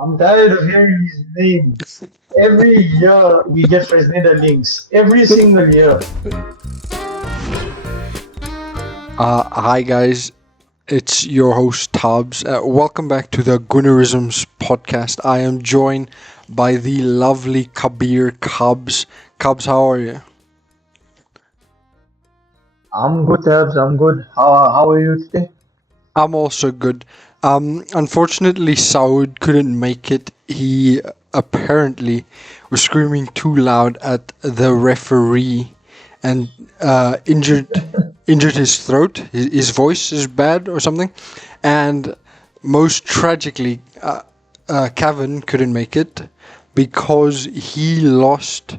I'm tired of hearing his name. Every year we get Fresneda links. Every single year. Hi guys, it's your host Tubbs. Welcome back to the Goonerisms podcast. I am joined by the lovely Kabir Cubs. Cubs, how are you? I'm good, Tabs. I'm good. How are you today? I'm also good. Unfortunately, Saud couldn't make it. He apparently was screaming too loud at the referee and injured his throat. His voice is bad or something. And most tragically, Cavan couldn't make it because he lost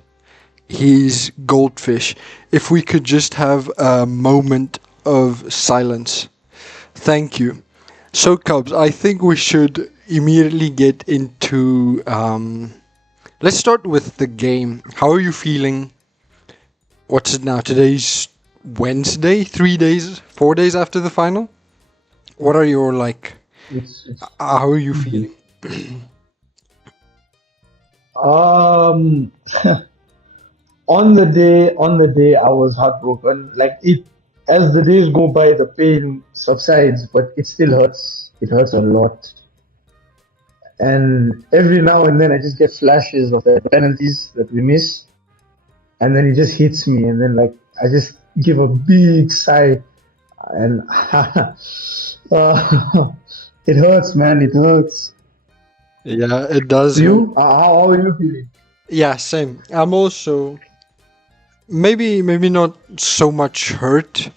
his goldfish. If we could just have a moment of silence. Thank you. So, Cubs, I think we should immediately get into. Let's start with the game. How are you feeling? What's it now? Today's Wednesday, 3 days, 4 days after the final. What are your like? It's How are you feeling? um on the day I was heartbroken. Like it as the days go by the pain subsides, but it still hurts. It hurts a lot. And every now and then I just get flashes of the penalties that we miss, and then it just hits me, and then like I just give a big sigh, and it hurts, man. It hurts. Yeah, it does hurt. You? How are you feeling? Yeah, same. I'm also maybe not so much hurt.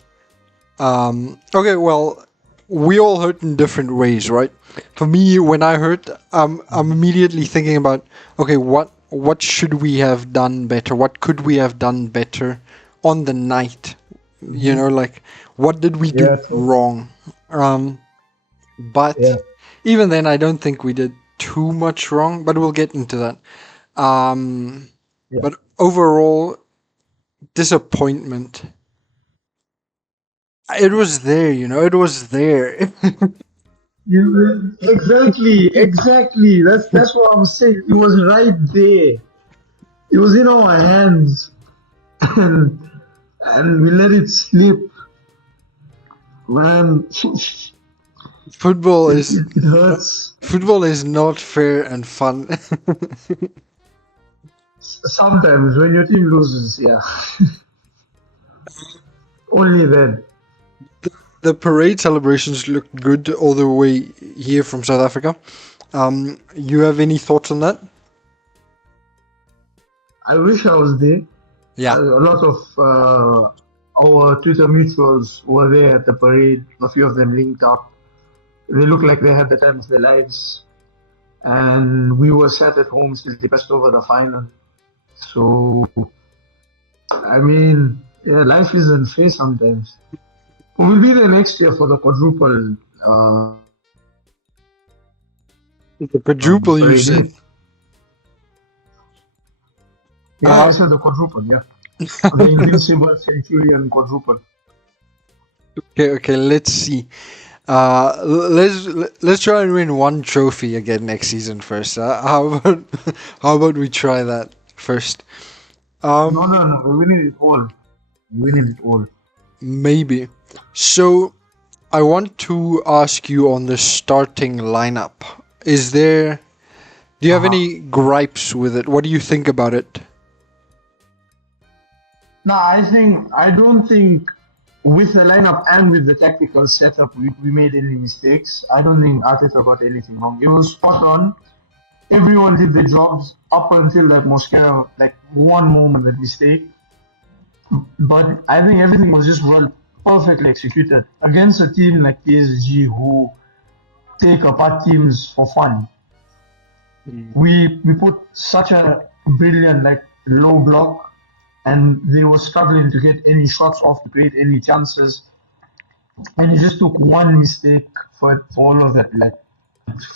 Okay, well, we all hurt in different ways, right? For me, when I hurt, I'm immediately thinking about, okay, what should we have done better? What could we have done better on the night? You know, like what did we do Yeah, true. wrong? Um, but Yeah, even then, I don't think we did too much wrong. But we'll get into that. Um, yeah. but overall, disappointment. It was there, it was there. Exactly. That's what I'm saying. It was right there. It was in our hands, and we let it slip, man. Football It, is it, it hurts football is not fair and fun. sometimes when your team loses. Yeah, only then. The parade celebrations look good all the way here from South Africa. You have any thoughts on that? I wish I was there. Yeah. A lot of our Twitter mutuals were there at the parade. A few of them linked up. They looked like they had the time of their lives. And we were sat at home still depressed over the final. So, I mean, yeah, life isn't fair sometimes. We'll be there next year for the quadruple The quadruple, you parade. said. Yeah, I Uh, said the quadruple, yeah. The Invincible Centurion quadruple. okay, let's see. Let's try and win one trophy again next season first. How about how about we try that first? No, Um, no, no. We're winning it all. We're winning it all. maybe. So I want to ask you on the starting lineup. Is there Do you have Uh-huh. any gripes with it? What do you think about it? No, I don't think with the lineup and with the tactical setup we made any mistakes. I don't think Arteta got anything wrong. It was spot on. Everyone did the jobs up until that Mosquera, like one moment that mistake. But I think everything was just well perfectly executed against a team like PSG who take apart teams for fun. We put such a brilliant like low block, and they were struggling to get any shots off to create any chances, and it just took one mistake for all of that like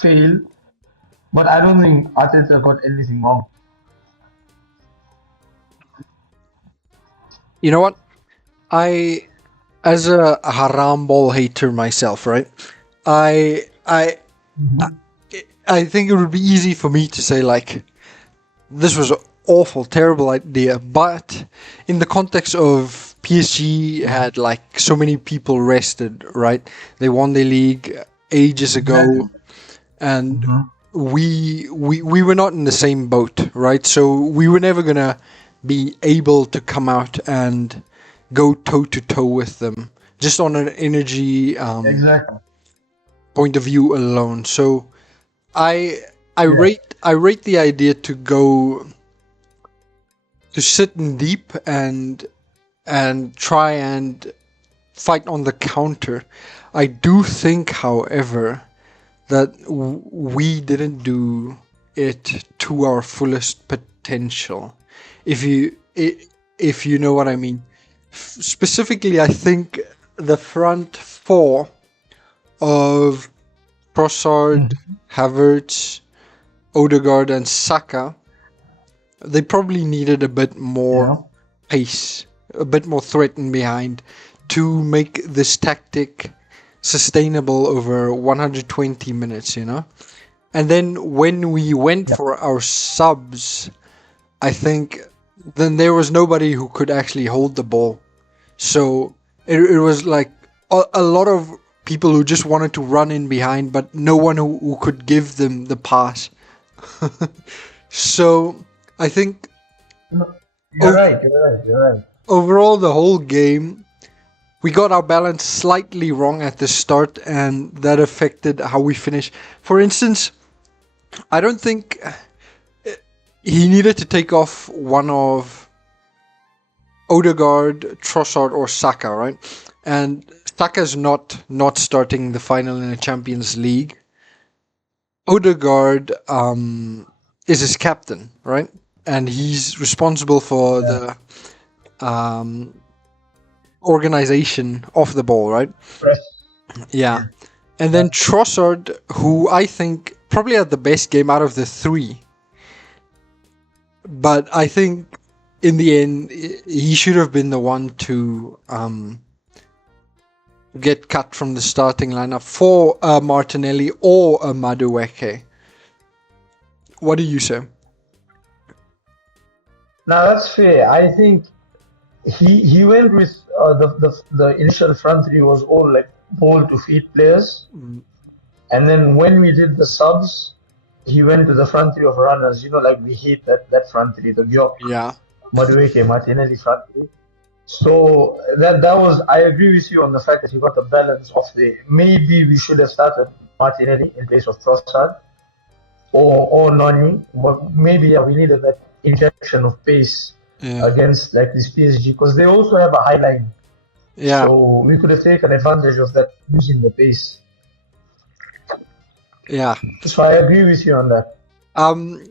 fail. But I don't think Arteta got anything wrong. You know what? I, as a haram ball hater myself, right? I I think it would be easy for me to say like this was an awful, terrible idea, but in the context of PSG had like so many people rested, right? They won the league ages ago, and Mhm. we were not in the same boat, right? So we were never gonna be able to come out and go toe to toe with them just on an energy Exactly. point of view alone. So I Yeah. I rate the idea to go to sit in deep and try and fight on the counter. I do think, however, that we didn't do it to our fullest potential. If you if you know what I mean. Specifically, I think the front four of Trossard, Mhm. Havertz, Odegaard, and Saka, they probably needed a bit more Yeah. pace, a bit more threat in behind to make this tactic sustainable over 120 minutes, you know? And then when we went Yeah. for our subs, I think then there was nobody who could actually hold the ball. So it was like a lot of people who just wanted to run in behind, but no one who could give them the pass. So I think No, you're ov- right. You're right. You're right. overall, the whole game, we got our balance slightly wrong at the start, and that affected how we finish. For instance, I don't think he needed to take off one of Odegaard, Trossard, or Saka, right? And Saka's not starting the final in the Champions League. Odegaard is his captain, right? And he's responsible for Yeah. the um, organization of the ball, right? Press. Yeah. Yeah. And Yeah. then Trossard, who I think probably had the best game out of the three, but I think in the end he should have been the one to get cut from the starting lineup for Martinelli or Madueke. What do you say? Now that's fair. I think he went with the initial front three was all like ball to feet players, Mm, and then when we did the subs, he went to the front three of runners. You know, like we hate that front three, the Gyok, yeah, Madueke, Martinelli front three. So that was I agree with you on the fact that he got the balance of the maybe we should have started Martinelli in place of Trossard or Nani, but maybe yeah, we needed that injection of pace yeah, against like this PSG because they also have a high line. yeah, So we could have taken advantage of that using the pace. yeah. So I agree with you on that. Um,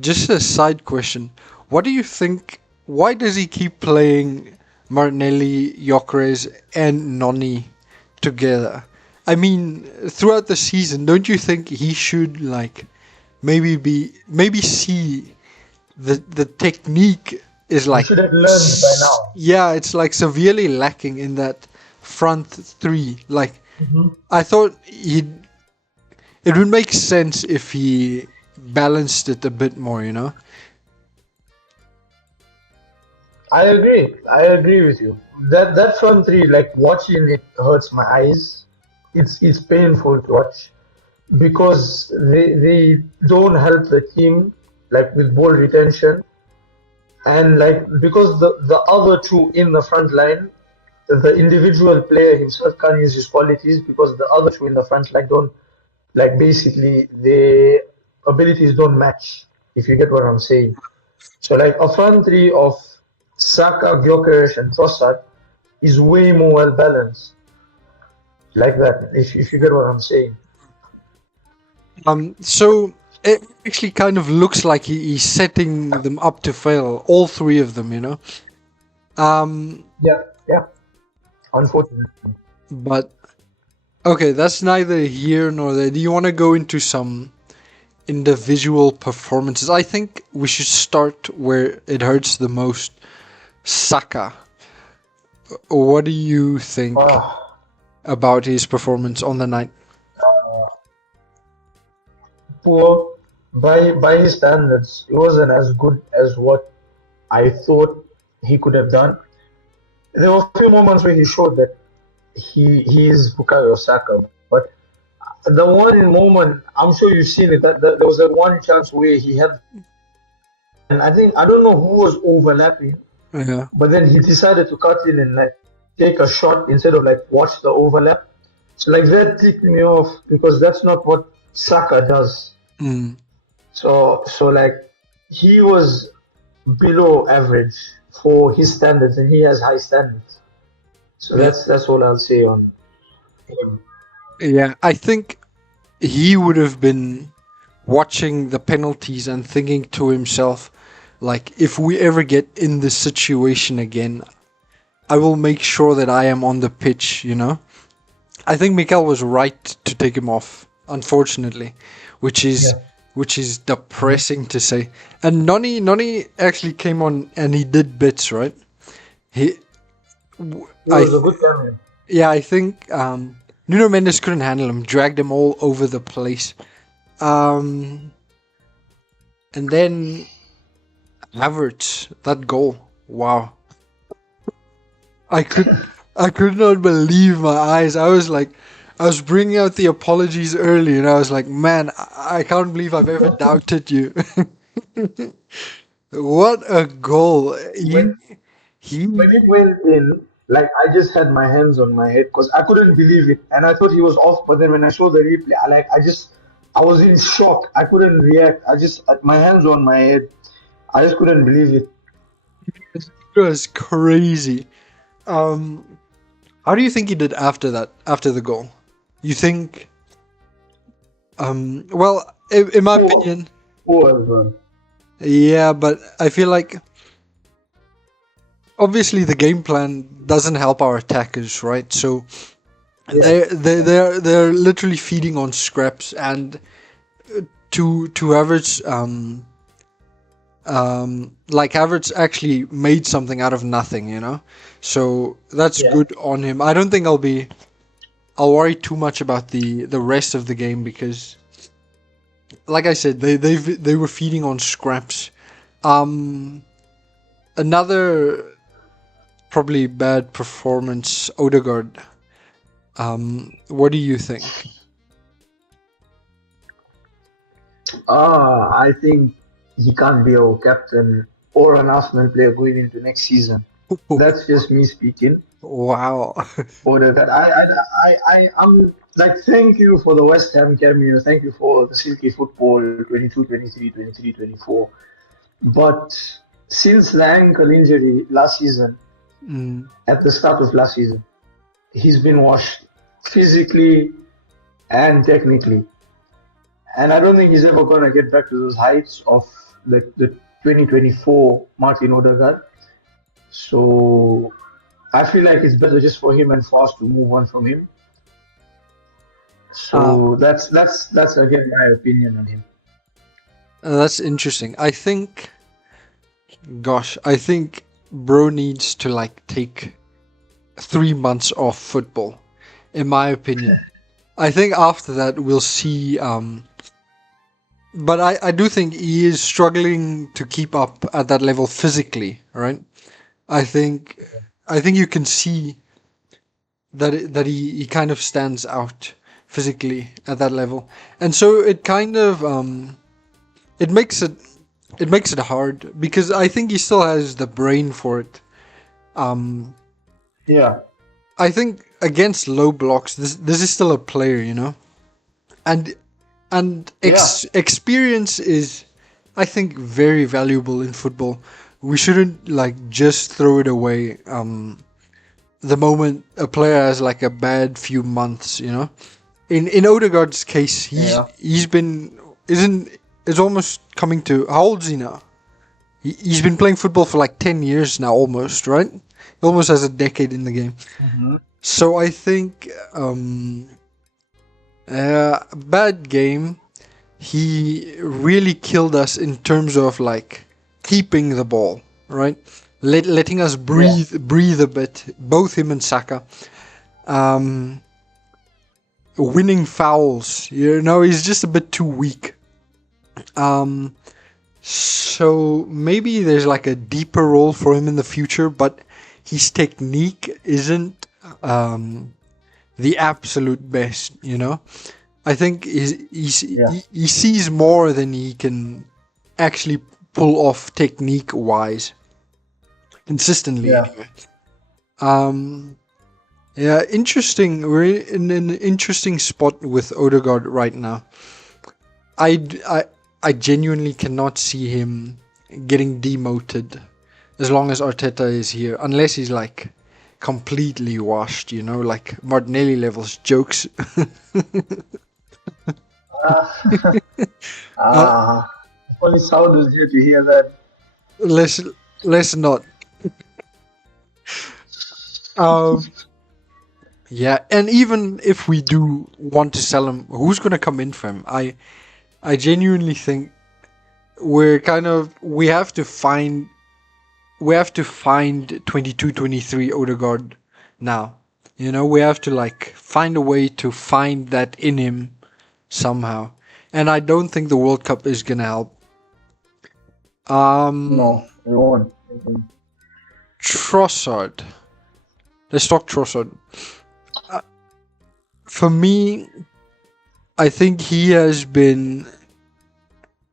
just a side question. What do you think? Why does he keep playing Martinelli, Gyökeres, and Noni together? I mean, throughout the season, don't you think he should like maybe see the technique is We like should have learned by now. yeah, it's like severely lacking in that front three. Like Mhm. I thought it would make sense if he balanced it a bit more, you know? I agree. I agree with you. That front three, like watching it hurts my eyes. It's painful to watch because they don't help the team like with ball retention and like because the other two in the front line, the individual player himself can't use his qualities because the other two in the front line don't like basically their abilities don't match. If you get what I'm saying. So like a front three of Saka, Gyökeres, and Trossard is way more well balanced like that. If you get what I'm saying. So it actually kind of looks like he's setting them up to fail, all three of them, you know? Um, Yeah, yeah. Unfortunately. but okay, that's neither here nor there. Do you want to go into some individual performances? I think we should start where it hurts the most. Saka. What do you think Oh, about his performance on the night? poor by his standards. It wasn't as good as what I thought he could have done. There were a few moments where he showed that he is Bukayo Saka, but the one moment I'm sure you've seen it. That there was that one chance where he had, and I don't know who was overlapping, Yeah. but then he decided to cut in and like take a shot instead of like watch the overlap. So like that ticked me off because that's not what Saka does. Mm. So like he was below average for his standards, and he has high standards. So Yeah. that's all I'll say on him. Yeah. I think he would have been watching the penalties and thinking to himself, like, if we ever get in this situation again, I will make sure that I am on the pitch, you know? I think Mikel was right to take him off, unfortunately, which is Yeah, which is depressing to say. And Noni actually came on and he did bits, right? He, he I was a good cameo. yeah, I think Nuno Mendes couldn't handle him, dragged him all over the place. Um, and then Havertz, that goal, wow! I could I could not believe my eyes. I was bringing out the apologies early, and I was like, man, I can't believe I've ever doubted you. What a goal! When He when it went in, like I just had my hands on my head because I couldn't believe it, and I thought he was off. But then when I saw the replay, I was in shock. I couldn't react. I just had my hands on my head. I just couldn't believe it. was crazy. Um, how do you think he did after that? After the goal, you think? Well, in my Poor, opinion, poor everyone. yeah, but I feel like obviously the game plan doesn't help our attackers, right? So Yeah, they're literally feeding on scraps, and to average like Havertz actually made something out of nothing, you know. So that's yeah, good on him. I don't think I'll worry too much about the rest of the game because, like I said, they were feeding on scraps. Um, Another probably bad performance, Odegaard. What do you think? I think he can't be our captain or an Arsenal player going into next season. That's just me speaking. Wow. For that, I'm like, thank you for the West Ham cameo. Thank you for the Silky Football 22, 23, 23, 24. But since the ankle injury last season, Mm. at the start of last season, he's been washed physically and technically. And I don't think he's ever going to get back to those heights of the 2024 Martin Odegaard. So I feel like it's better just for him and for us to move on from him. Uh, So that's again my opinion on him. that's interesting. I think bro needs to like take 3 months off football, in my opinion. I think after that we'll see. But I do think he is struggling to keep up at that level physically, right? I think I think you can see that he kind of stands out physically at that level, and so it kind of it makes it hard because I think he still has the brain for it. Um, Yeah, I think against low blocks, this is still a player, you know, and yeah, experience is, I think, very valuable in football. We shouldn't like just throw it away. The moment a player has like a bad few months, you know. In Odegaard's case, yeah. he's been isn't is almost coming to how old is he now? He's been playing football for like 10 years now, almost, right? He almost has a decade in the game. Hmm. So I think bad game. He really killed us in terms of like keeping the ball, right? Letting us Yeah, breathe a bit. Both him and Saka. Um, Winning fouls. You know, he's just a bit too weak. Um, so maybe there's like a deeper role for him in the future, but his technique isn't the absolute best, you know? I think Yeah, he sees more than he can actually pull off technique wise, consistently yeah, anyway. Um, yeah, interesting. We're in an interesting spot with Odegaard right now. I, I, I genuinely cannot see him getting demoted as long as Arteta is here, unless he's like completely washed, you know, like Martinelli levels jokes. uh, uh, only sound was here to hear that. let's let's not. Um, yeah, and even if we do want to sell him, who's gonna come in for him? I genuinely think we have to find 22-23 Odegaard now. You know, we have to like find a way to find that in him somehow. And I don't think the World Cup is gonna help. No, it won't. Trossard. Let's talk Trossard. For me, I think he's been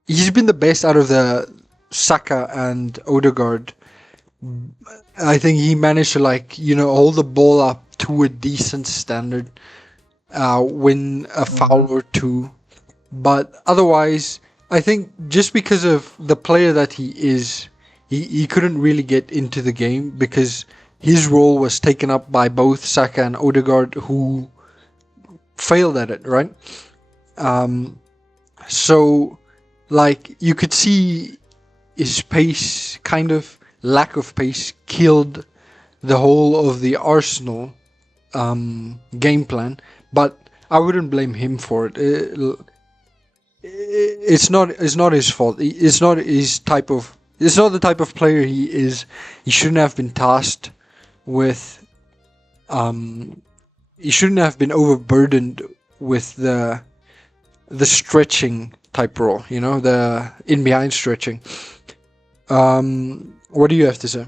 the best out of the Saka and Odegaard. I think he managed to hold the ball up to a decent standard, win a foul or two, but otherwise, I think just because of the player that he is, he couldn't really get into the game because his role was taken up by both Saka and Odegaard, who failed at it, right? Um, so, like, you could see his pace, kind of lack of pace, killed the whole of the Arsenal game plan. But I wouldn't blame him for it. It's not his fault. It's not his type of. It's not the type of player he is. He shouldn't have been tasked with. Um, he shouldn't have been overburdened with the stretching type role. You know, the in behind stretching. What do you have to say?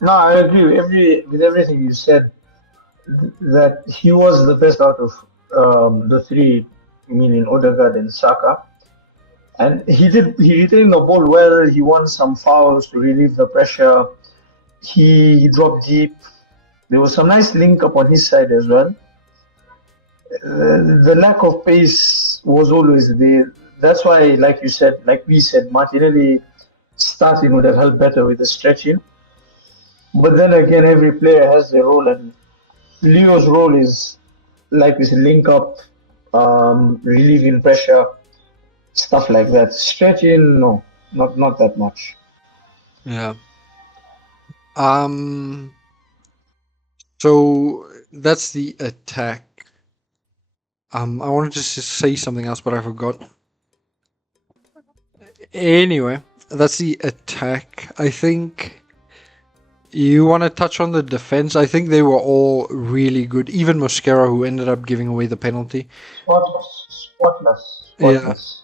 No, I agree with everything you said. That he was the best out of the three, meaning Odegaard and Saka. And he retained the ball well. He won some fouls to relieve the pressure. He dropped deep. There was some nice link up on his side as well. The lack of pace was always there. That's why, like we said, Martinelli starting would have helped better with the stretching. But then again, every player has their role, and Leo's role is like we said, link up, relieving pressure, stuff like that. Stretching, no, not that much. Yeah. Um. So that's the attack. I wanted to say something else, but I forgot. Anyway, that's the attack. I think you want to touch on the defense. I think they were all really good. Even Mosquera, who ended up giving away the penalty. Yeah. Spotless.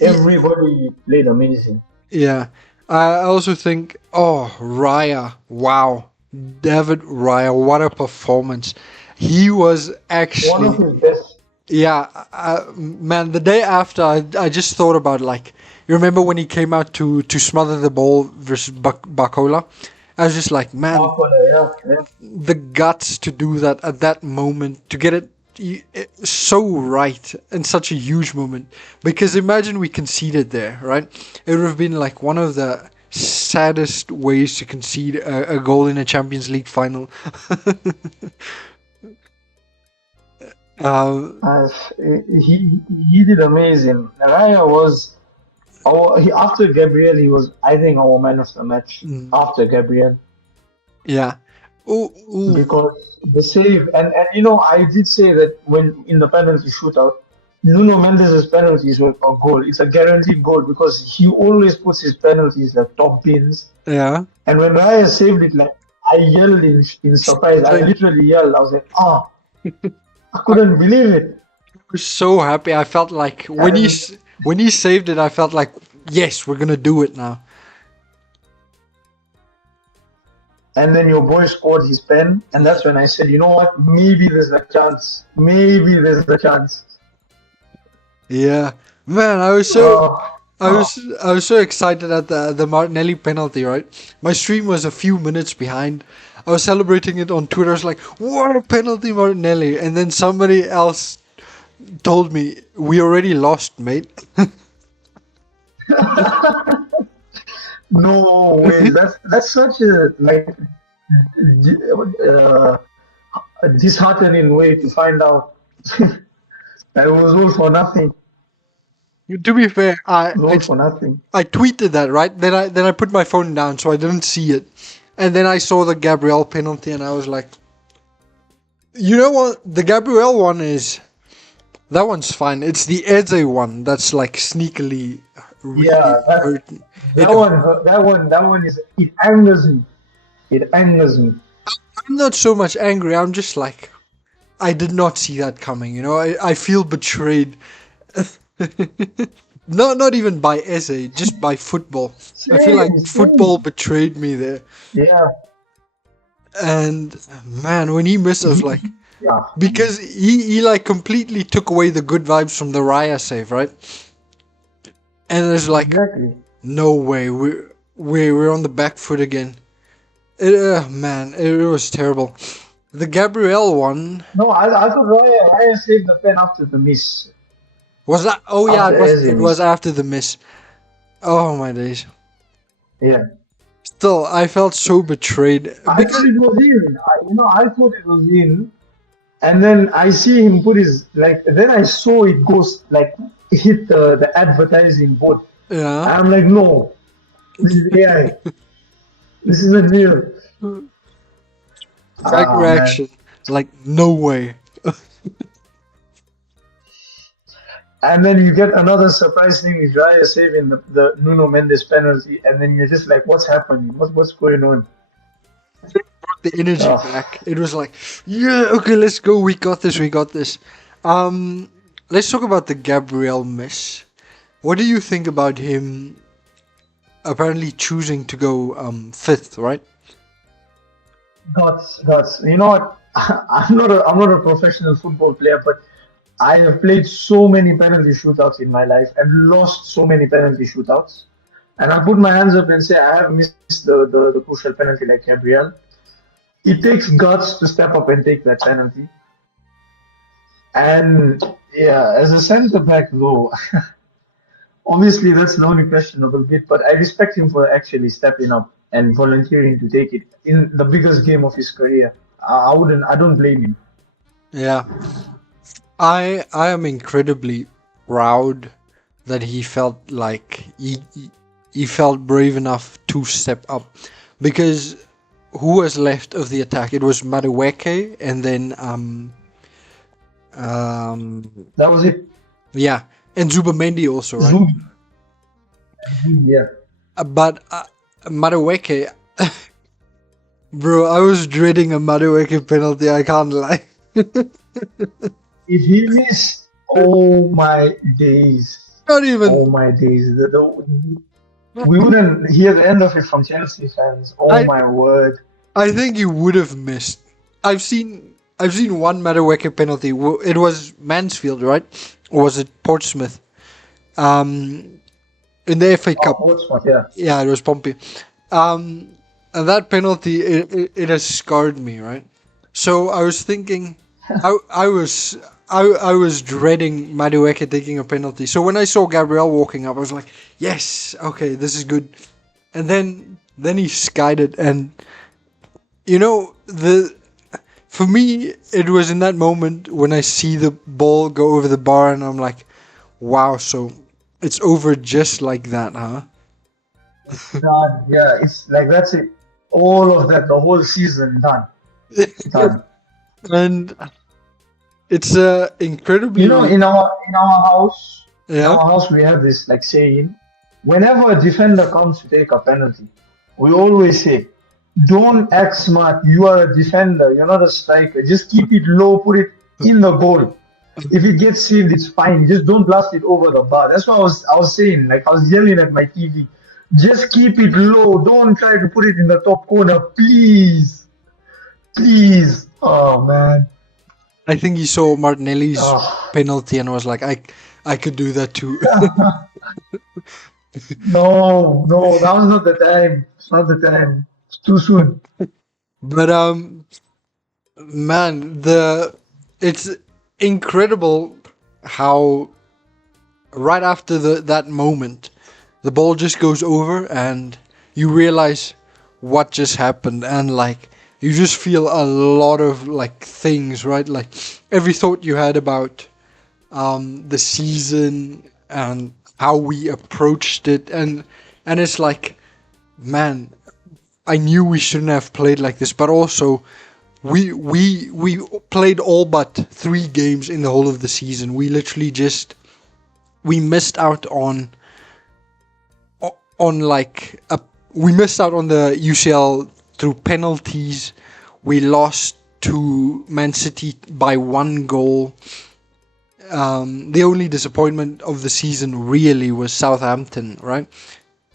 Everybody played amazing. Yeah. I also think, Raya. Wow. David Raya, what a performance. He was One of actually. his best. Yeah, man, the day after, I just thought about, like, you remember when he came out to smother the ball versus Bacola? I was just like, man, Yeah. the guts to do that at that moment, to get it so right in such a huge moment. Because imagine we conceded there, right? It would have been like one of the saddest ways to concede a goal in a Champions League final. uh, Uh, he did amazing. Raya was after Gabriel. He was, I think, our man of the match mm, after Gabriel. yeah. Ooh, ooh. Because the save and I did say that when in the penalty shootout, Nuno Mendes' penalties were a goal. It's a guaranteed goal because he always puts his penalties like top bins. Yeah. And when Raya saved it, like I yelled in surprise. I literally yelled. I was like, I couldn't believe it. was so happy. I felt like And, when he saved it, I felt like yes, we're gonna do it now. and then your boy scored his pen, and that's when I said, you know what? Maybe there's a chance. Maybe there's a chance. Yeah, man, Oh, I was so excited at the Martinelli penalty. Right, my stream was a few minutes behind. I was celebrating it on Twitter. I was like, "What a penalty, Martinelli!" And then somebody else told me, "We already lost, mate." no way. That's such a uh, disheartening way to find out that it was all for nothing. To be fair, It was all for nothing. I tweeted that, right? Then I put my phone down so I didn't see it. And then I saw the Gabriel penalty and I was like, you know what? The Gabriel one is that one's fine. It's the Eze one that's like sneakily really Yeah, hurt. It, that one is, it angers me. It angers me. I'm not so much angry. I'm just like I did not see that coming, you know? I feel betrayed. Not even by Eze, just by football. I feel like football betrayed me there. Yeah, And man, when he missed, I was like, yeah, because he like completely took away the good vibes from the Raya save, right? And it's like, exactly. no way, we're on the back foot again. Man, it was terrible. The Gabriel one No, I thought Raya saved the pen after the miss. was that. Oh yeah, After Eze it was miss. after the miss. Oh my days. Yeah. Still, I felt so betrayed I because thought it was in. I thought it was in. And then I see him put his, then I saw it goes, hit the advertising board. yeah, I'm like, no, this is AI. This isn't real. track Ah, man. reaction, like no way. And then you get another surprise thing with Raya saving the Nuno Mendes penalty, and then you're just like, what's happening? What's going on? The energy Oh, back. It was like, yeah, okay, let's go. We got this. We got this. Let's talk about the Gabriel miss. What do you think about him apparently choosing to go fifth, right? That's. You know what? I'm not a professional football player, but I have played so many penalty shootouts in my life and lost so many penalty shootouts. And I put my hands up and say I have missed the crucial penalty like Gabriel. It takes guts to step up and take that penalty. And yeah, as a centre back though, obviously that's the only questionable bit, but I respect him for actually stepping up and volunteering to take it in the biggest game of his career. I don't blame him. Yeah. I am incredibly proud that he felt like he felt brave enough to step up because who was left of the attack? It was Madueke and then um That was it. yeah, and Zubamendi also, right? Zoom. Yeah. But Madueke, bro, I was dreading a Madueke penalty. I can't lie. If he missed, oh my days. Not even. Oh my days. We wouldn't hear the end of it from Chelsea fans. Oh I my word. I think you would have missed. I've seen one Madueke penalty. It was Mansfield, right? Or was it Portsmouth? In the FA Cup. Portsmouth, yeah. Yeah, it was Pompey. And that penalty, it has scarred me, right? So I was thinking, I was dreading Madueke taking a penalty. So when I saw Gabriel walking up, I was like, yes, okay, this is good. And then he skied it, and you know for me, it was in that moment when I see the ball go over the bar, and I'm like, wow, so it's over just like that, huh? Done. Yeah, it's like that's it. All of that, the whole season done. Done. And it's incredibly. You know, in Yeah. our house we have this like saying, whenever a defender comes to take a penalty, we always say, don't act smart. You are a defender. You're not a striker. Just keep it low. Put it in the goal. If it gets saved, it's fine. Just don't blast it over the bar. That's what I was saying. Like I was yelling at my TV. Just keep it low. Don't try to put it in the top corner, please, please. Oh man. I think he saw Martinelli's Oh, penalty and was like, I could do that too. no, no, that was not the time. It's not the time. It's too soon. But man, it's incredible how right after that moment, the ball just goes over and you realize what just happened, and like you just feel a lot of like things, right? Like every thought you had about the season and how we approached it, and it's like, man, I knew we shouldn't have played like this, but also we played all but 3 games in the whole of the season. We literally just we missed out on like a we missed out on the UCL through penalties. We lost to Man City by 1 goal. The only disappointment of the season really was Southampton, right?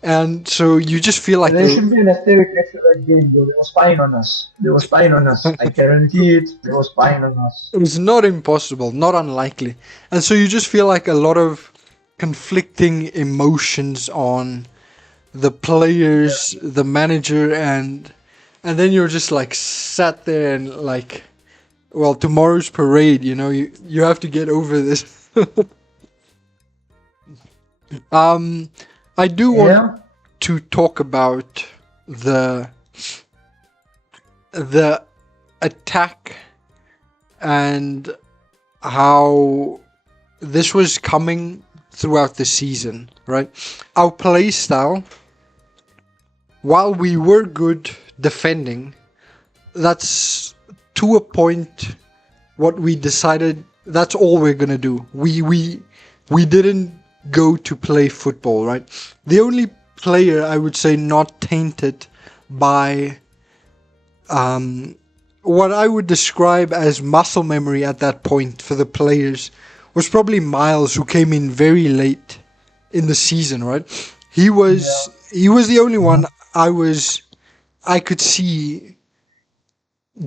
And so you just feel like There should be an asterisk next to that game, though. They were spying on us. They were spying on us. I guarantee it. They were spying on us. it was not impossible, not unlikely. And so you just feel like a lot of conflicting emotions on the players, the manager, and then you're just like sat there and like, well, tomorrow's parade, you have to get over this. I do want Yeah. to talk about the attack and how this was coming throughout the season, right? Our play style, while we were good defending, that's to a point what we decided that's all we're gonna do. We didn't go to play football, right? The only player I would say not tainted by what I would describe as muscle memory at that point for the players was probably Miles, who came in very late in the season, right? He was the only one I could see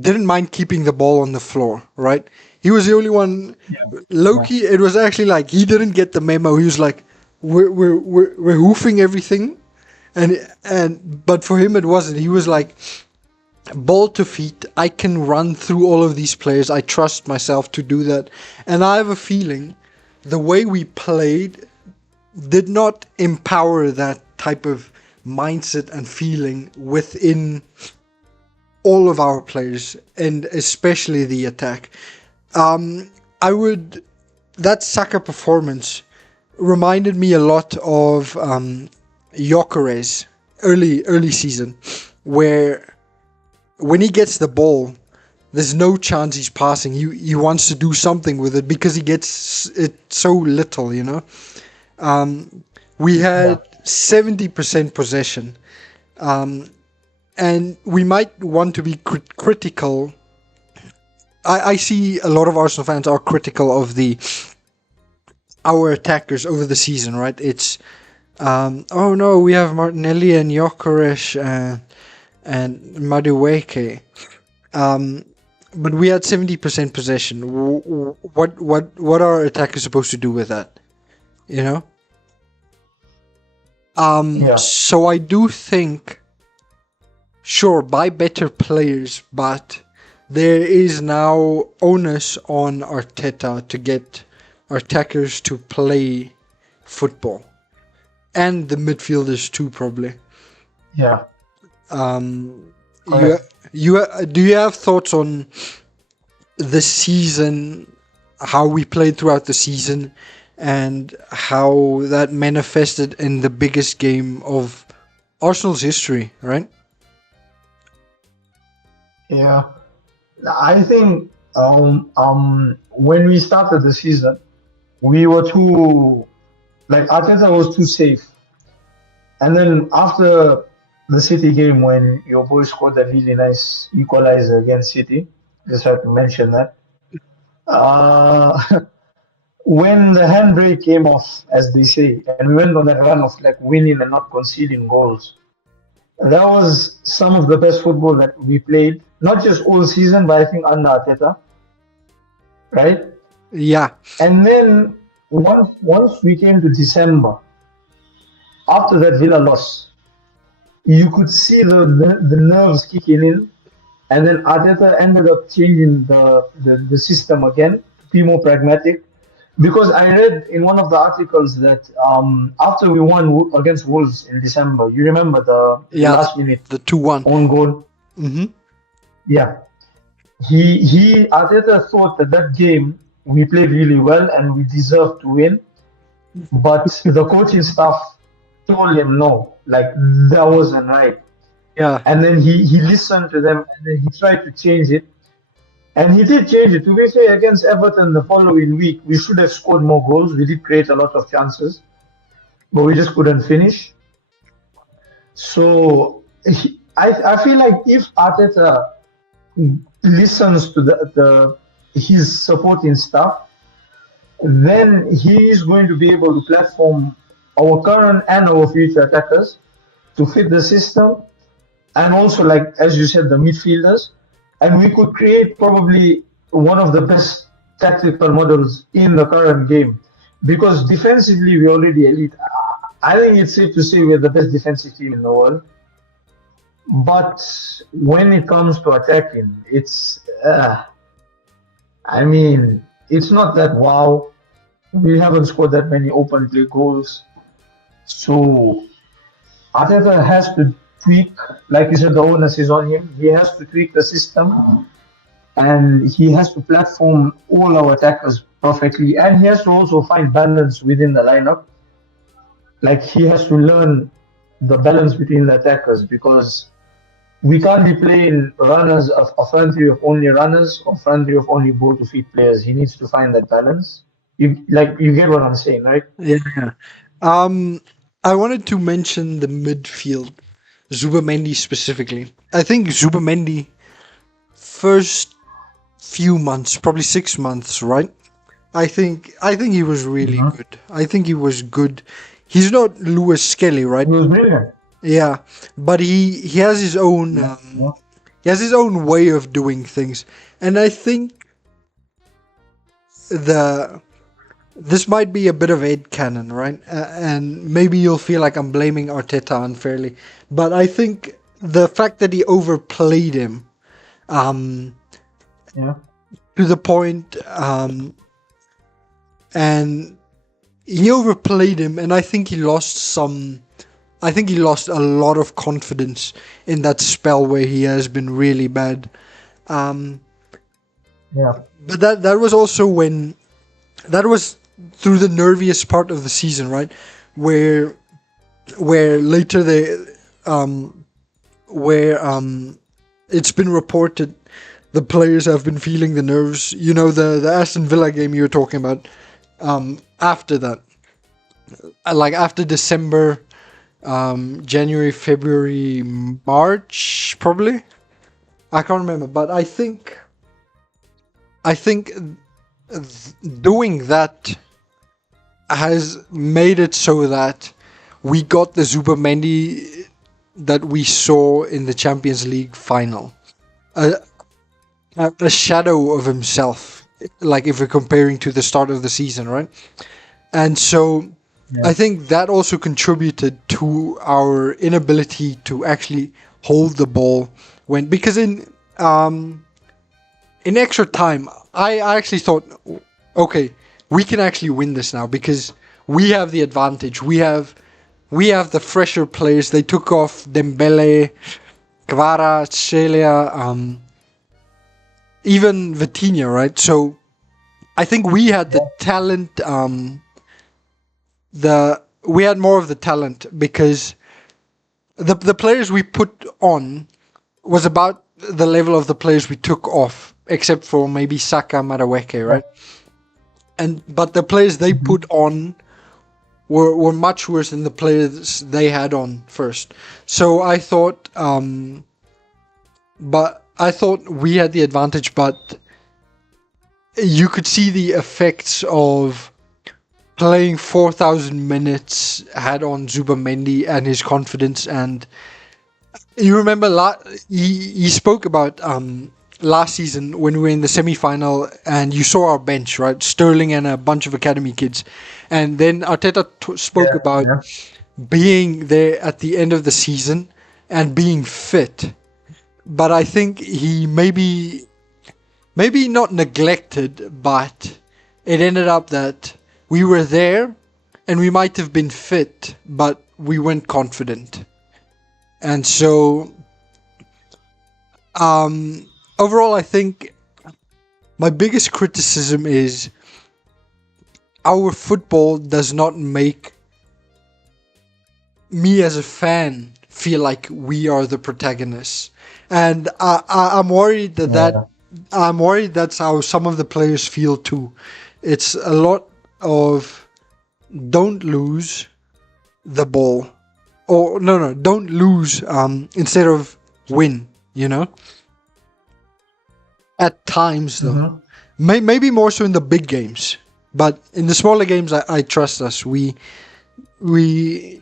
didn't mind keeping the ball on the floor, right? He was the only one. Loki, it was actually like he didn't get the memo. He was like, we're hoofing everything, but for him it wasn't. He was like, ball to feet. I can run through all of these players. I trust myself to do that, and I have a feeling the way we played did not empower that type of mindset and feeling within all of our players, and especially the attack. That Saka performance reminded me a lot of Gyökeres early season, where when he gets the ball, there's no chance he's passing. He wants to do something with it because he gets it so little, We had 70% possession. And we might want to be critical. I see a lot of Arsenal fans are critical of our attackers over the season, right? It's oh no, we have Martinelli and Gyökeres and Madueke, but we had 70% possession. What are attackers supposed to do with that? So I do think, sure, buy better players, but there is now onus on Arteta to get our attackers to play football, and the midfielders too, probably. Yeah. Do you have thoughts on the season, how we played throughout the season, and how that manifested in the biggest game of Arsenal's history, right? Yeah. I think when we started the season, we were too, like, Arteta was too safe. And then after the City game, when your boy scored that really nice equalizer against City, just had to mention that. Uh, when the handbrake came off, as they say, and we went on that run of like winning and not conceding goals, that was some of the best football that we played, not just all season, but I think under Arteta, right? Yeah. And then once we came to December, after that Villa loss, you could see the nerves kicking in, and then Arteta ended up changing the system again to be more pragmatic. Because I read in one of the articles that after we won against Wolves in December, you remember the Yeah, last minute the 2-1. own goal? Mm-hmm. Yeah. He Arteta thought that game we played really well and we deserved to win, but the coaching staff told him no, like that wasn't right. Yeah. And then he listened to them and then he tried to change it. And he did change it. To be fair, against Everton the following week, we should have scored more goals. We did create a lot of chances, but we just couldn't finish. So I feel like if Arteta listens to his supporting staff, then he is going to be able to platform our current and our future attackers to fit the system, and also, like as you said, the midfielders, and we could create probably one of the best tactical models in the current game, because defensively we're already elite. I think it's safe to say we're the best defensive team in the world. But when it comes to attacking, I mean, it's not that wow. We haven't scored that many open play goals. So Arteta has to tweak, like you said, the onus is on him. He has to tweak the system and he has to platform all our attackers perfectly. And he has to also find balance within the lineup. Like he has to learn the balance between the attackers, because we can't be playing runners of a front three of only runners or front three of only ball to feet players. He needs to find that balance. You get what I'm saying, right? Yeah. I wanted to mention the midfield, Zubamendi specifically. I think Zubamendi, first few months, probably 6 months, right? I think he was really good. I think he was good. He's not Lewis Skelly, right? He was brilliant. Yeah, but he has his own he has his own way of doing things, and I think this might be a bit of headcanon, right? And maybe you'll feel like I'm blaming Arteta unfairly, but I think the fact that he overplayed him, Yeah. to the point, and he overplayed him, and I think he lost a lot of confidence in that spell where he has been really bad. Yeah. But that was also that was through the nerviest part of the season, right? Where later it's been reported the players have been feeling the nerves. You know, the Aston Villa game you were talking about. After that, like after December, January, February, March, probably. I can't remember, but I think doing that has made it so that we got the Zubamendi that we saw in the Champions League final. A shadow of himself, like if we're comparing to the start of the season, right? And so I think that also contributed to our inability to actually hold the ball because in extra time, I actually thought, okay, we can actually win this now because we have the advantage. We have the fresher players. They took off Dembele, Kvara, Celia, even Vitinha, right? So I think we had the talent. We had more of the talent because the players we put on was about the level of the players we took off, except for maybe Saka, Madueke, right? But the players they put on were much worse than the players they had on first. So I thought, we had the advantage, but you could see the effects of playing 4,000 minutes had on Zubamendi and his confidence. And you remember he spoke about last season when we were in the semi-final and you saw our bench, right? Sterling and a bunch of academy kids. And then Arteta spoke Yeah, about yeah. being there at the end of the season and being fit. But I think he maybe not neglected, but it ended up that we were there and we might have been fit, but we weren't confident. And so, overall, I think my biggest criticism is our football does not make me as a fan feel like we are the protagonists. And I'm worried Yeah. I'm worried that's how some of the players feel too. It's a lot of don't lose the ball, or no, don't lose instead of win. You know, at times though, Mm-hmm. maybe more so in the big games, but in the smaller games, I trust us. We we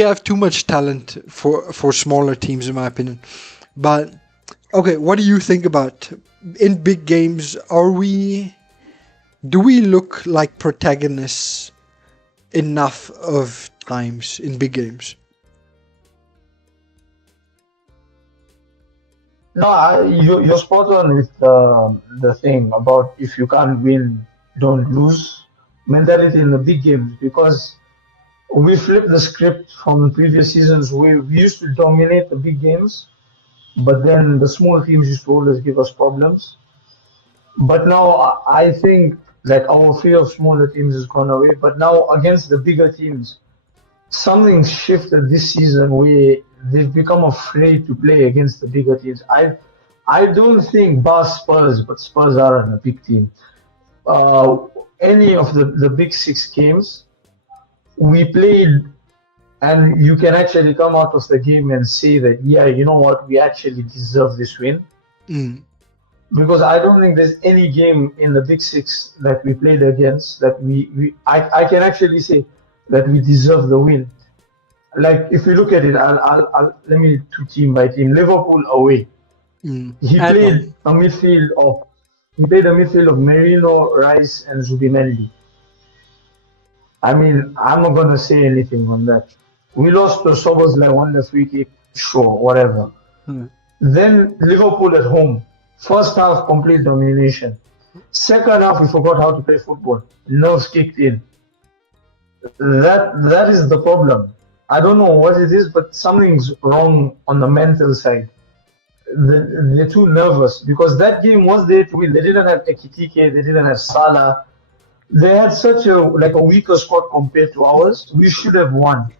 have too much talent for smaller teams, in my opinion. But okay, what do you think about in big games? Do we look like protagonists enough of times in big games? No, you're spot on with the thing about if you can't win, don't lose mentality in the big games, because we flipped the script from previous seasons where we used to dominate the big games, but then the small teams used to always give us problems. But now I think like our fear of smaller teams has gone away. But now against the bigger teams, something shifted this season where they've become afraid to play against the bigger teams. I don't think bar Spurs, but Spurs are a big team. Uh, any of the big six games we played, and you can actually come out of the game and say that, yeah, you know what, we actually deserve this win. Mm. Because I don't think there's any game in the Big Six that we played against that I can actually say that we deserve the win. Like if we look at it, let me do team by team. Liverpool away. Mm. He And played a midfield of Merino, Rice, and Zubimendi. I mean, I'm not gonna say anything on that. We lost to Soboslai, won the free kick, sure, whatever. mm, Then Liverpool at home. First half, complete domination. Second half, we forgot how to play football. Nerves kicked in. That is the problem. I don't know what it is, but something's wrong on the mental side. They're too nervous because that game was there to win. They didn't have Ekitike, they didn't have Salah. They had such a weaker squad compared to ours. We should have won,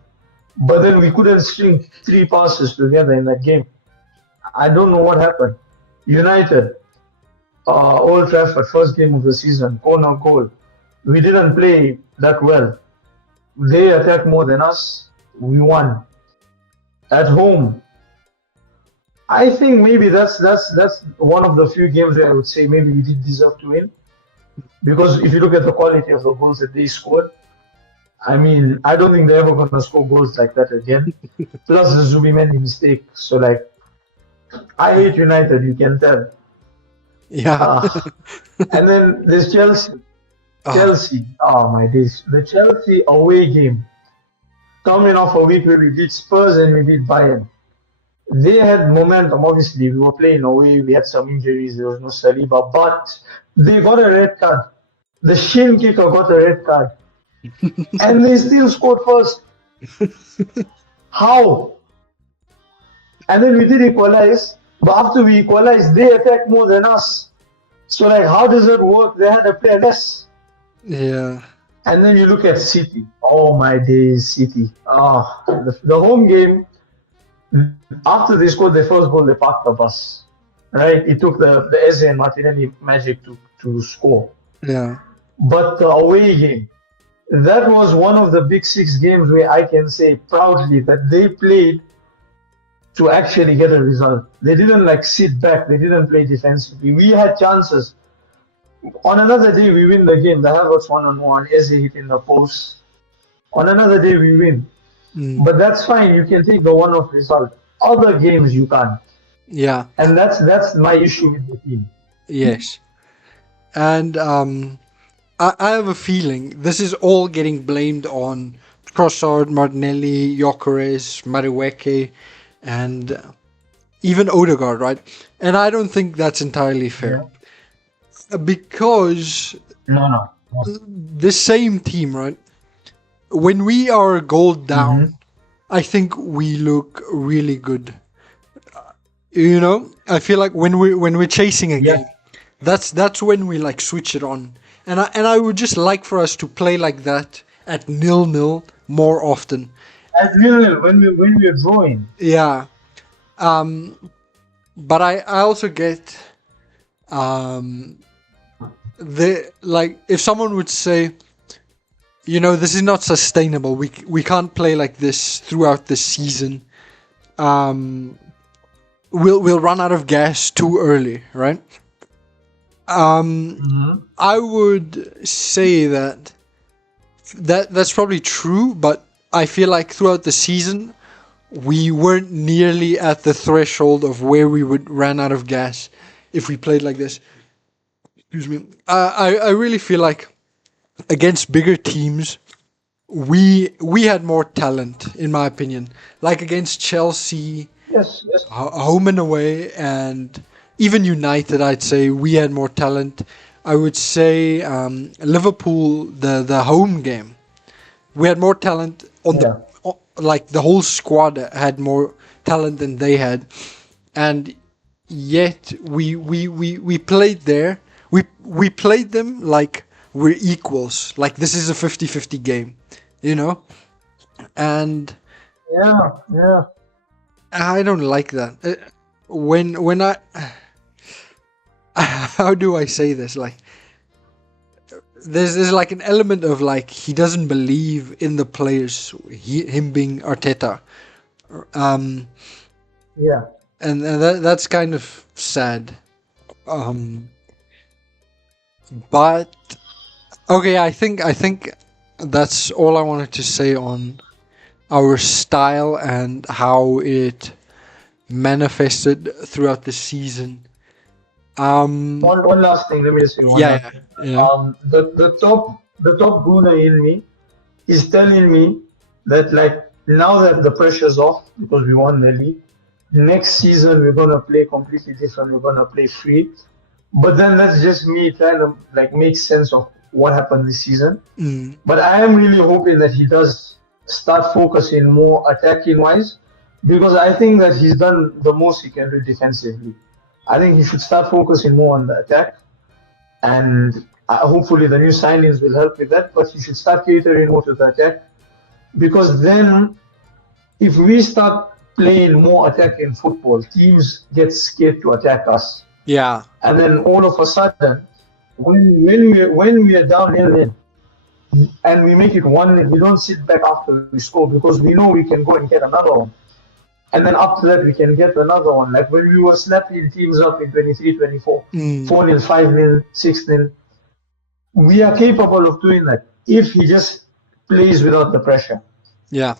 but then we couldn't string three passes together in that game. I don't know what happened. United, Old Trafford, first game of the season, corner goal. We didn't play that well. They attacked more than us. We won. At home, I think maybe that's one of the few games where I would say maybe we did deserve to win. Because if you look at the quality of the goals that they scored, I mean, I don't think they're ever going to score goals like that again. Plus the Zubimendi mistake. So, like, I hate United, you can tell. yeah. And then there's Chelsea. Ah, Chelsea, oh my days. The Chelsea away game, coming off a week where we beat Spurs and we beat Bayern. They had momentum, obviously. We were playing away, we had some injuries, there was no Saliba, but they got a red card. The shin kicker got a red card. And they still scored first. How? And then we did equalize, but after we equalized, they attacked more than us. So, like, how does it work? They had a player less. yeah. And then you look at City. Oh my days, City. The home game, after they scored their first goal, they parked the bus. Right? It took the Eze and Martinelli magic to score. Yeah. But the away game, that was one of the big six games where I can say proudly that they played to actually get a result. They didn't like sit back, they didn't play defensively. We had chances. On another day, we win the game. The Havertz one-on-one, Eze hitting the post. On another day, we win. Mm, But that's fine. You can take the one-off result. Other games, you can't. yeah. And that's my issue with the team. Yes. And I have a feeling this is all getting blamed on Trossard, Martinelli, Gyökeres, Madueke, and even Odegaard, right? And I don't think that's entirely fair. Yeah. Because No, no. this same team, right? When we are a goal Mm-hmm. down, I think we look really good. You know, I feel like when we're chasing a Yeah. game, that's when we like switch it on. And I would just like for us to play like that at 0-0 more often. As nil when we are drawing. Yeah. But I also get the like if someone would say, you know, this is not sustainable. We can't play like this throughout the season. We'll run out of gas too early, right? Mm-hmm. I would say that's probably true, but I feel like throughout the season we weren't nearly at the threshold of where we would run out of gas if we played like this. Excuse me. I really feel like against bigger teams we had more talent, in my opinion. Like against Chelsea, Yes, yes. home and away, and even United, I'd say we had more talent. I would say Liverpool, the home game, we had more talent on Yeah. like the whole squad had more talent than they had, and yet we played there. We played them like we're equals. Like this is a 50-50 game, you know, and Yeah, yeah. I don't like that. When I how do I say this? Like there's like an element of like he doesn't believe in the players. Him being Arteta, um, Yeah. and that's kind of sad. Um, but okay, I think that's all I wanted to say on our style and how it manifested throughout the season. One last thing. Let me just say one last Yeah, thing. yeah, The top Gooner in me is telling me that like now that the pressure's off because we won the league, next season we're gonna play completely different. We're gonna play free. But then that's just me trying to like make sense of what happened this season. mm, But I am really hoping that he does start focusing more attacking wise because I think that he's done the most he can do defensively. I think he should start focusing more on the attack and hopefully the new signings will help with that. But he should start catering more to the attack because then if we start playing more attacking football, teams get scared to attack us. yeah, And then all of a sudden, when we are down 0-0 and we make it 1-0, we don't sit back after we score because we know we can go and get another one. And then after that, we can get another one. Like when we were slapping teams up in 23, 24, mm, 4-0, 5-0, 6-0, we are capable of doing that if he just plays without the pressure. yeah.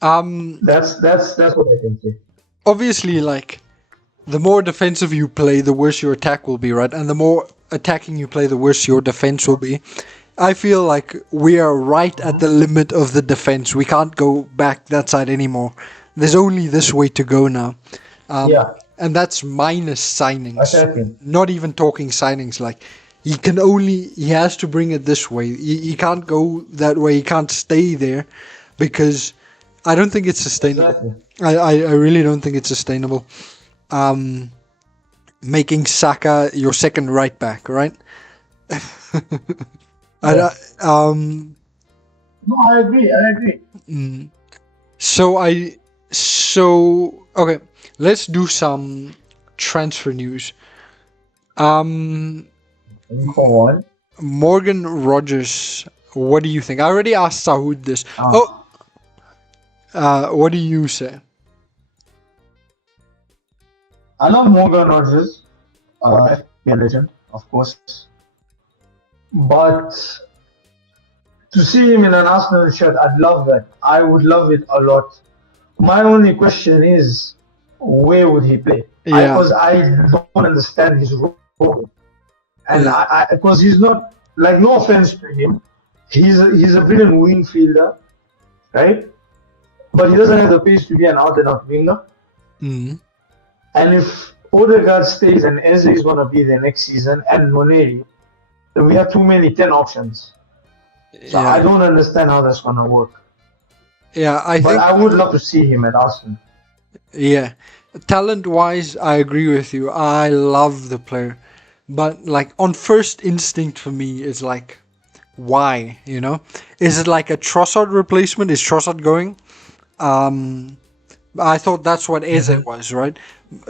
That's what I can say. Obviously, like the more defensive you play, the worse your attack will be, right? And the more attacking you play, the worse your defense will be. I feel like we are right at the limit of the defense. We can't go back that side anymore. There's only this way to go now. Yeah, And that's minus signings. attacking. Not even talking signings. Like he has to bring it this way. He can't go that way. He can't stay there because I don't think it's sustainable. Exactly. I really don't think it's sustainable. Making Saka your second right back, right? Yeah. I, No, I agree. so okay, let's do some transfer news. Go on. Morgan Rogers, what do you think? I already asked Saud this. Ah. What do you say? I love Morgan Rogers. Yeah, legend, of course. But to see him in an Arsenal shirt, I'd love that. I would love it a lot. My only question is, where would he play? Yeah. Because I don't understand his role, and Yeah. because he's not like, no offense to him, he's a brilliant wing fielder, right? But he doesn't have the pace to be an out and out winger. Mm. And if Odegaard stays and Eze is gonna be there next season, and Moneri, then we have too many 10 options. So I Yeah. don't understand how that's gonna work. Yeah. I But think. I would love to see him at Arsenal. Yeah. Talent wise, I agree with you. I love the player. But like on first instinct for me is like, why? You know? Is it like a Trossard replacement? Is Trossard going? I thought that's what Eze was, right?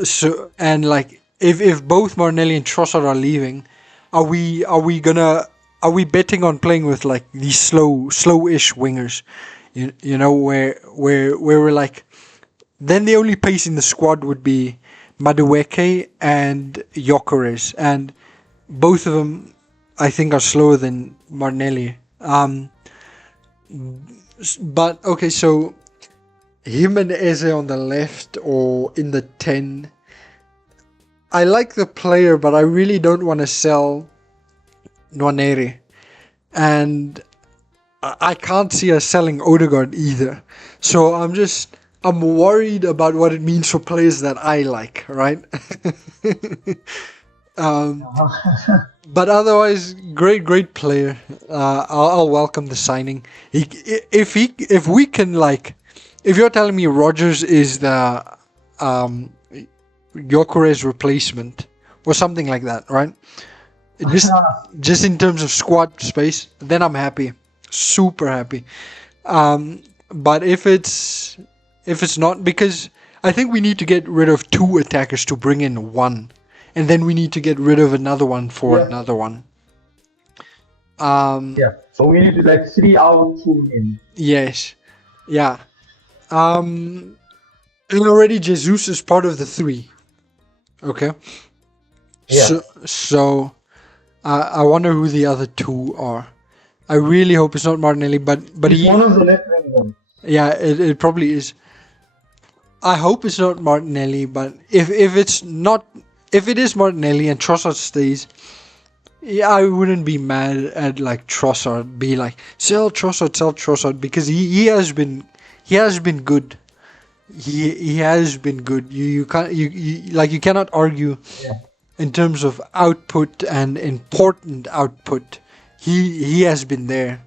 So and like if both Martinelli and Trossard are leaving, are we betting on playing with like these slow-ish wingers? You know where we're like, then the only pace in the squad would be Madueke and Gyökeres, and both of them I think are slower than Martinelli. But okay, so him and Eze on the left or in the 10. I like the player, but I really don't want to sell Nwaneri. And I can't see us selling Odegaard either. So I'm worried about what it means for players that I like, right? But otherwise, great player. I'll welcome the signing. If we can like, if you're telling me Rogers is the Gyökeres replacement or something like that, right? Just in terms of squad space, then I'm happy, super happy. But if it's not, because I think we need to get rid of 2 attackers to bring in 1, and then we need to get rid of another one for another one. Yeah. So we need to like 3 out, 2 in. Yes. Yeah. And already Jesus is part of the 3. Okay. Yeah. So I wonder who the other 2 are. I really hope it's not Martinelli, but He's one of the left wing. yeah, it probably is. I hope it's not Martinelli, but if it's not, if it is Martinelli and Trossard stays, yeah, I wouldn't be mad at like Trossard. Be like, sell Trossard, because he has been good. He has been good. You can't you cannot argue in terms of output and important output. He has been there.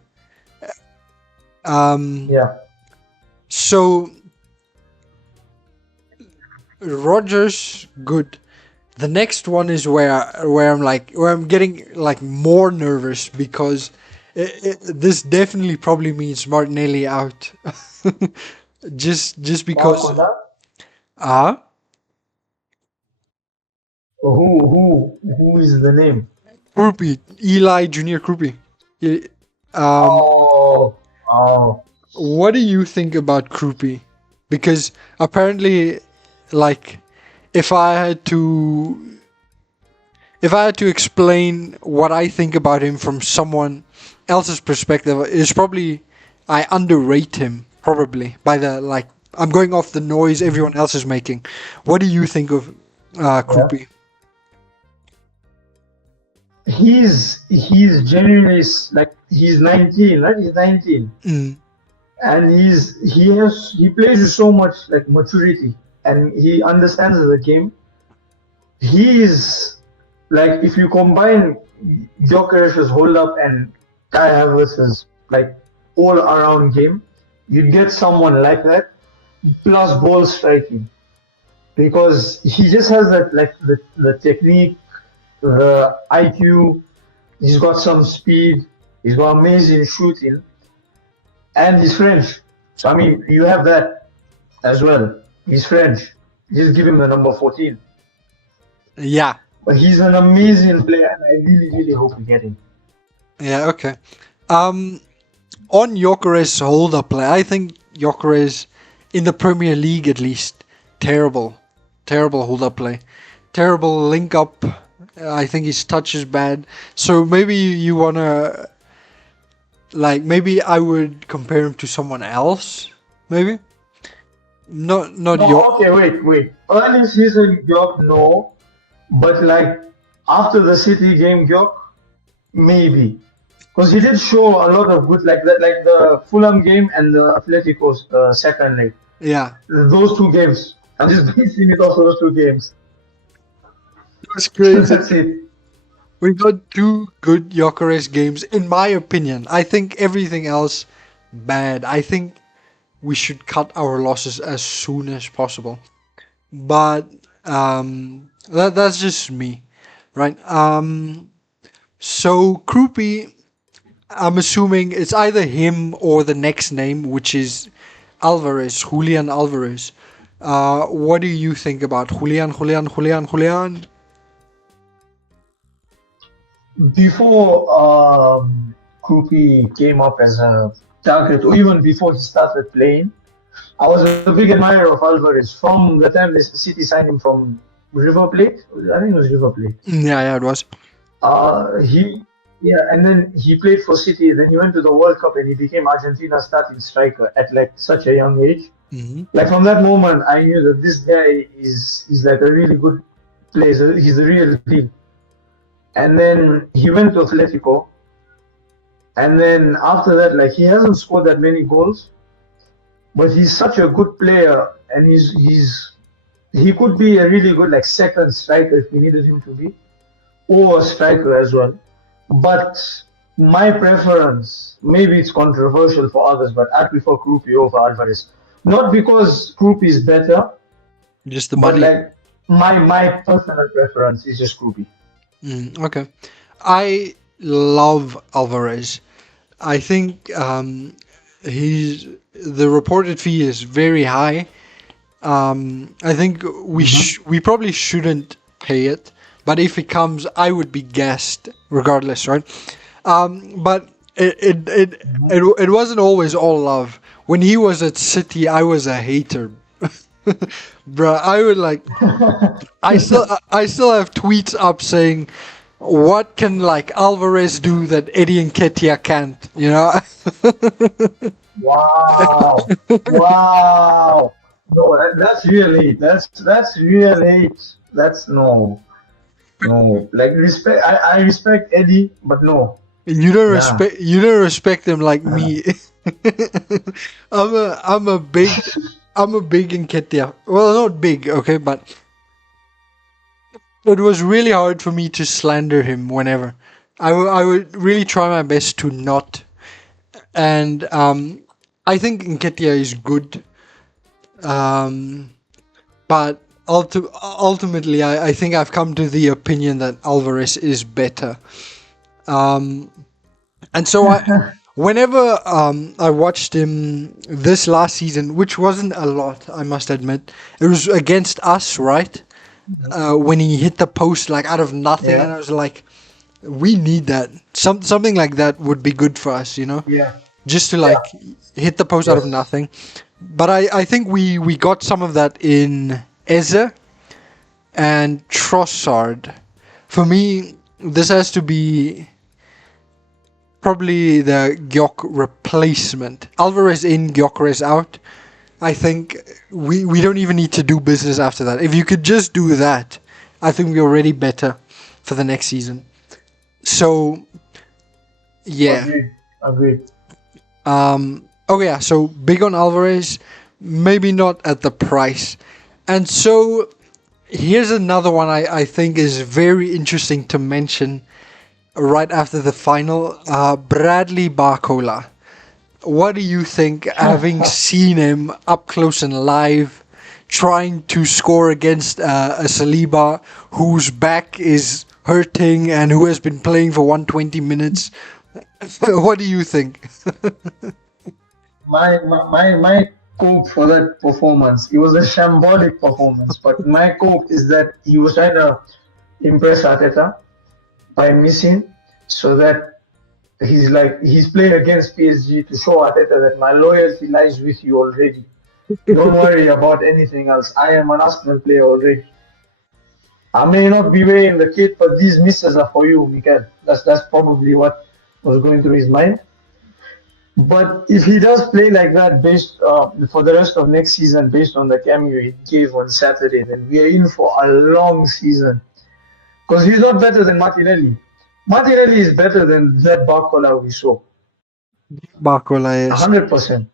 Yeah. So Rogers, good. The next one is where I'm getting like more nervous, because this definitely probably means Martinelli out. just because. Who is the name? Krupi, Eli Junior Krupi. Oh. What do you think about Krupi? Because apparently, like, if I had to explain what I think about him from someone else's perspective, is probably I underrate him, probably, by the, like, I'm going off the noise everyone else is making. What do you think of Krupi? He's genuinely like, he's 19, right? He's 19. And he plays with so much like maturity, and he understands the game. He is like, if you combine Gyökeres' hold up and Kai Havertz's like all around game, you'd get someone like that, plus ball striking, because he just has that, like, the technique, the IQ. He's got some speed. He's got amazing shooting, and he's French. So I mean, you have that as well. He's French. Just give him the number 14. Yeah. But he's an amazing player, and I really hope we get him. Yeah. Okay. On Gyökeres' hold-up play, I think Gyökeres, in the Premier League at least, terrible hold-up play, terrible link-up I think his touch is bad. So maybe you wanna like maybe I would compare him to someone else. Maybe not your. No, okay, wait. Early season Gyok, no. But like after the City game, Gyok, maybe. Because he did show a lot of good, like the Fulham game and the Atletico's second leg. Yeah, Those two games. I'm just basing it off those two games. that's crazy. That's it. We got two good Gyökeres games, in my opinion. I think everything else bad. I think we should cut our losses as soon as possible. But that's just me, right? So Krupi, I'm assuming it's either him or the next name, which is Alvarez, Julian Alvarez. What do you think about Julian? Before Krupi came up as a target, or even before he started playing, I was a big admirer of Alvarez from the time the City signed him from River Plate. I think it was River Plate. Yeah, it was. He yeah, and then he played for City. Then he went to the World Cup and he became Argentina's starting striker at like such a young age. Hmm. Like from that moment, I knew that this guy is like a really good player. He's a real deal. And then he went to Atletico. And then after that, like he hasn't scored that many goals, but he's such a good player, and he could be a really good like second striker if we needed him to be, or a striker as well. But my preference, maybe it's controversial for others, but I prefer Krupi over Alvarez. Not because Krupi is better, Just the but money. like my personal preference is just Krupi. Okay. I love Alvarez. I think he's the reported fee is very high. I think we probably shouldn't pay it, but if it comes, I would be gassed regardless, right? But it wasn't always all love. When he was at City, I was a hater. Bruh, I would like I still have tweets up saying what can like Alvarez do that Eddie Nketiah can't, you know? Wow! Wow! No, that's really that's no. Like respect, I respect Eddie, but no. Yeah. You don't respect him like me. I'm a big Nketiah. Well, not big, okay, but it was really hard for me to slander him whenever. I would really try my best to not. And I think Nketiah is good. But ultimately, I think I've come to the opinion that Alvarez is better. And so whenever I watched him this last season, which wasn't a lot, I must admit, it was against us, right? When he hit the post like out of nothing, Yeah. and I was like, we need that. Something like that would be good for us, you know? Yeah. Just to like hit the post out of Yes. nothing. But I think we got some of that in Eze and Trossard. For me, this has to be probably the Gyok replacement. Alvarez in, Gyökeres out. I think we don't even need to do business after that. If you could just do that, I think we're already better for the next season. So, yeah. Agreed. Okay, yeah, so big on Alvarez, maybe not at the price. And so here's another one I think is very interesting to mention right after the final. Bradley Barcola. What do you think, having seen him up close and live, trying to score against a Saliba whose back is hurting and who has been playing for 120 minutes? What do you think? My cope for that performance, it was a shambolic performance, but my cope is that he was trying to impress Arteta by missing, so that he's playing against PSG to show Arteta that my loyalty lies with you already. Don't worry about anything else. I am an Arsenal player already. I may not be wearing the kit, but these misses are for you, Mikael. That's probably what was going through his mind. But if he does play like that based for the rest of next season, based on the cameo he gave on Saturday, then we are in for a long season. Because he's not better than Martinelli. Martinelli is better than that Barcola we saw. Barcola is. 100%.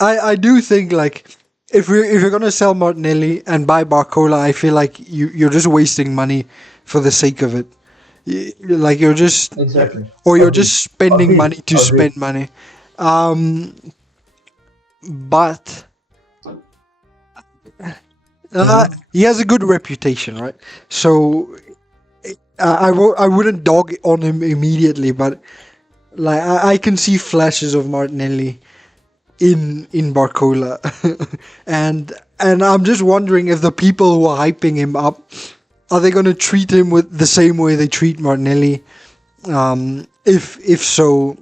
I do think like if you're gonna sell Martinelli and buy Barcola, I feel like you're just wasting money for the sake of it. Like you're just Exactly. or you're Agreed. just spending Agreed. money to Agreed. spend money. Um, but Mm-hmm. he has a good reputation, right? So I wouldn't dog on him immediately, but like I can see flashes of Martinelli in Barcola, and I'm just wondering if the people who are hyping him up are they going to treat him with the same way they treat Martinelli? If so,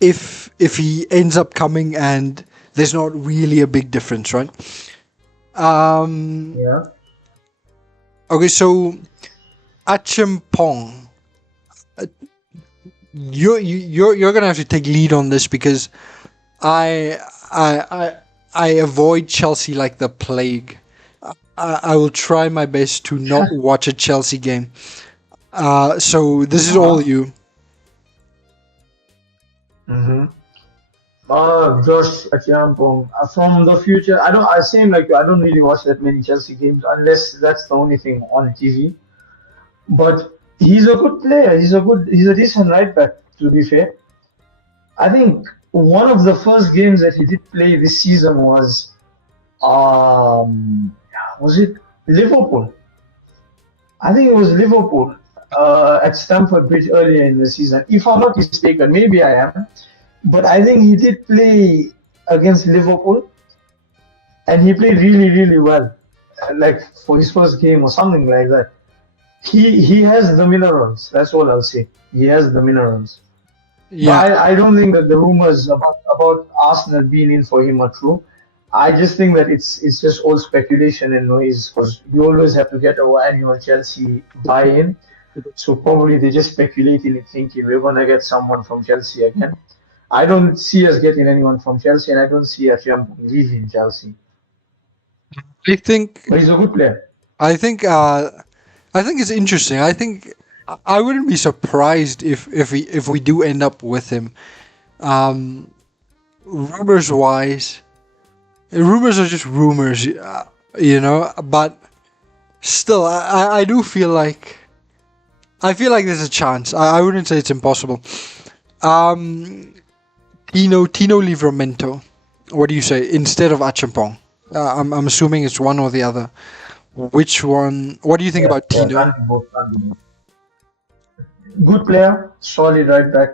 if he ends up coming and there's not really a big difference, right? Um, Yeah. okay, so Achimpong, you're gonna have to take lead on this because I I I I avoid Chelsea like the plague. I will try my best to not watch a Chelsea game. So this is all Uh-huh. you. Mm-hmm. Josh Achiampong. From the future, I same like you, I don't really watch that many Chelsea games unless that's the only thing on TV. But he's a good player. He's a decent right back, to be fair. I think one of the first games that he did play this season was it Liverpool? I think it was Liverpool at Stamford Bridge earlier in the season. If I'm not mistaken, maybe I am. But I think he did play against Liverpool and he played really, really well. Like for his first game or something like that. He has the minerals. That's all I'll say. He has the minerals. But Yeah, I don't think that the rumors about Arsenal being in for him are true. I just think that it's just all speculation and noise because we always have to get our annual Chelsea buy-in. So probably they just speculating and thinking we're gonna get someone from Chelsea again. I don't see us getting anyone from Chelsea, and I don't see Afiam leaving Chelsea. I think But he's a good player. I think I think it's interesting. I think I wouldn't be surprised if we do end up with him. Um, rumors wise, rumors are just rumors, But still, I do feel like there's a chance. I wouldn't say it's impossible. Um, Tino Livramento. What do you say instead of Achampong? I'm assuming it's one or the other. Which one? What do you think Yeah, about yeah, Tino? can't be both. Can't be both. Good player, solid right back.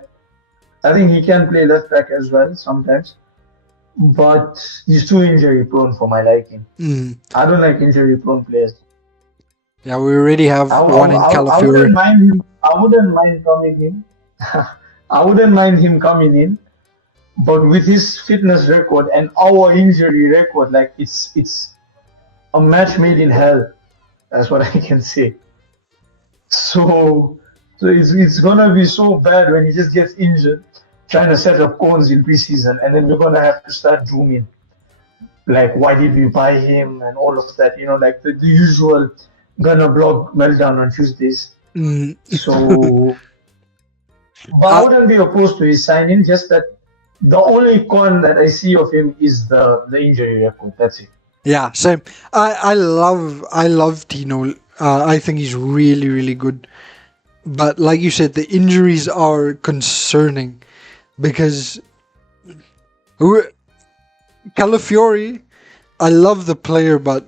I think he can play left back as well sometimes, but he's too injury prone for my liking. Mm. I don't like injury prone players. Yeah, we already have one in I Calafiori. wouldn't mind him. I wouldn't mind coming in. I wouldn't mind him coming in, but with his fitness record and our injury record, like it's a match made in hell. That's what I can say. So, so it's gonna be so bad when he just gets injured, trying to set up cones in preseason, and then we're gonna have to start dooming. Like, why did we buy him and all of that? Like the usual gonna blog meltdown on Tuesdays. Mm. So, but I uh, wouldn't be opposed to his signing. Just that the only con that I see of him is the injury record. That's it. yeah, same. I love Tino. I think he's really really good. But like you said, the injuries are concerning because who- Calafiori. I love the player, but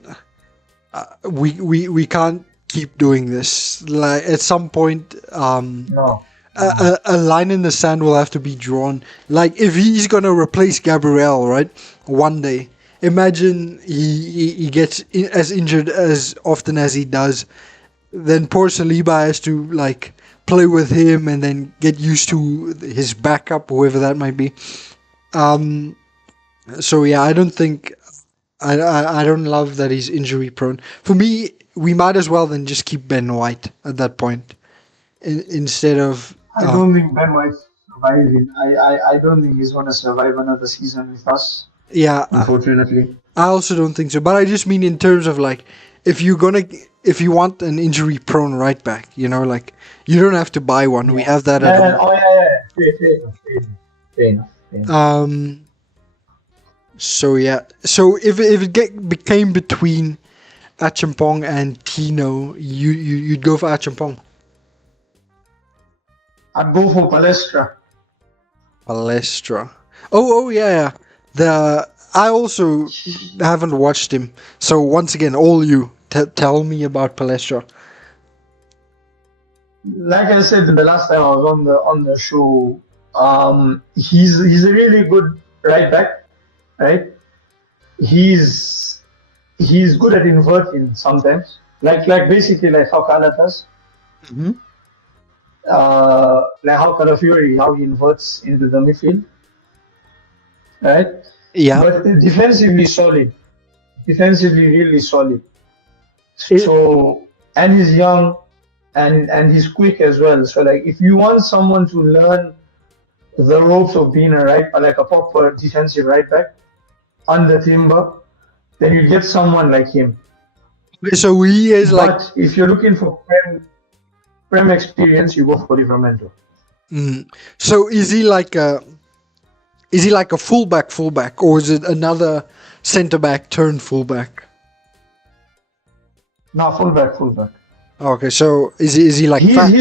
we can't keep doing this. Like at some point, No. a line in the sand will have to be drawn. Like if he's gonna replace Gabriel, right? One day, imagine he gets as injured as often as he does. Then poor Saliba has to like play with him and then get used to his backup, whoever that might be. Um, so yeah, I don't think I don't love that he's injury prone. For me, we might as well then just keep Ben White at that point instead of. I don't think Ben White's surviving. I don't think he's gonna survive another season with us. Yeah, Unfortunately. I also don't think so. But I just mean in terms of like, if you want an injury-prone right back, like you don't have to buy one. We have that at Yeah, home. oh yeah. Fair enough. So yeah. So if it became between Achampong and Tino, you'd go for Achampong. I'd go for Palestra. Palestra. Oh yeah. I also haven't watched him. So once again, all you tell me about Palestra. Like I said the last time I was on the show, he's a really good right back, right? He's good at inverting sometimes, like basically like how Kala does, Mm-hmm. like how Calafiori, how he inverts into the midfield, right? Yeah. But defensively solid, defensively really solid. So and he's young, and he's quick as well. So like if you want someone to learn the ropes of being like a proper defensive right back under Timber, then you get someone like him. So he is like. But if you're looking for prem experience, you go for Livramento. So is he like a fullback, or is it another centre back turned fullback? No, fullback. Okay, so is he like He's of the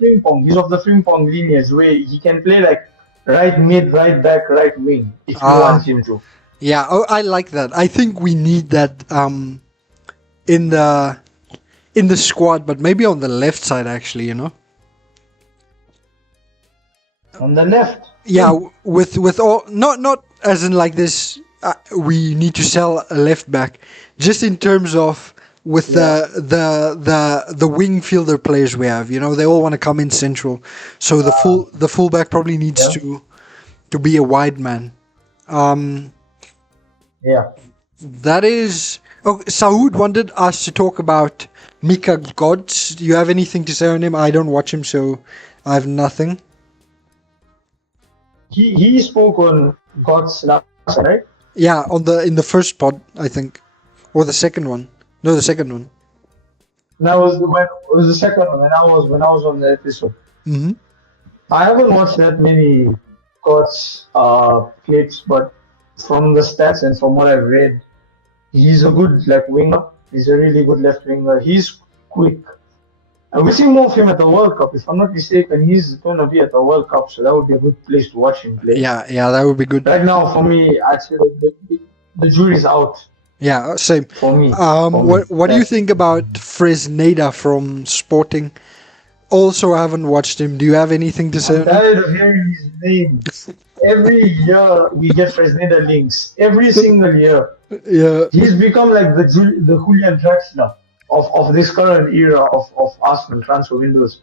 Frimpong. He's of the Frimpong lineage where he can play like right mid, right back, right wing if you want him to. Yeah, I like that. I think we need that in the squad, but maybe on the left side actually, On the left. Yeah, with all not as in like this. We need to sell a left back, just in terms of with the wing fielder players we have. They all want to come in central, so the fullback probably needs to be a wide man. Yeah. That is. Oh, Saud wanted us to talk about Mika Gods. Do you have anything to say on him? I don't watch him, so I have nothing. He spoke on God's last, right? Yeah, in the first pod, I think, or the second one. No, the second one. That was it was the second one when I was on the episode. Mm-hmm. I haven't watched that many God's clips, but from the stats and from what I've read, he's a good winger. He's a really good left winger. He's quick. And we're seeing more of him at the World Cup. If I'm not mistaken, he's going to be at the World Cup, so that would be a good place to watch him play. Yeah, that would be good. Right now, for me, I'd say the jury's out. Yeah, same. For me. What do you think about Fresneda from Sporting? Also, I haven't watched him. Do you have anything to say? I'm tired of hearing his name. Every year we get Fresneda links. Every single year. Yeah. He's become like the Julian Draxler of this current era of Arsenal transfer windows.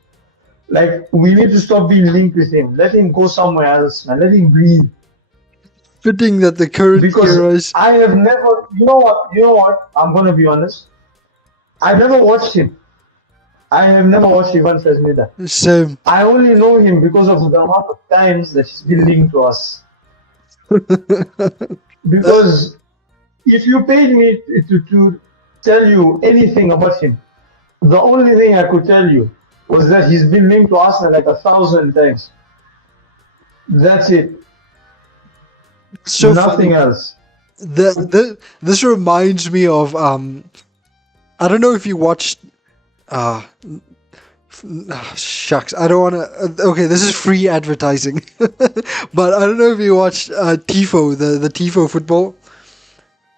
Like, we need to stop being linked with him. Let him go somewhere else, man. Let him breathe. Fitting that the current era is. I have never. You know what? I'm gonna be honest. I never watched him. I have never watched Ivan Fresneda. Same. I only know him because of the amount of times that he's been linked to us. Because if you paid me to tell you anything about him, the only thing I could tell you was that he's been linked to Arsenal like 1,000 times. That's it. So nothing funny. else. This reminds me of I don't know if you watched shucks, I don't want to. Okay, this is free advertising, but I don't know if you watched Tifo, the Tifo football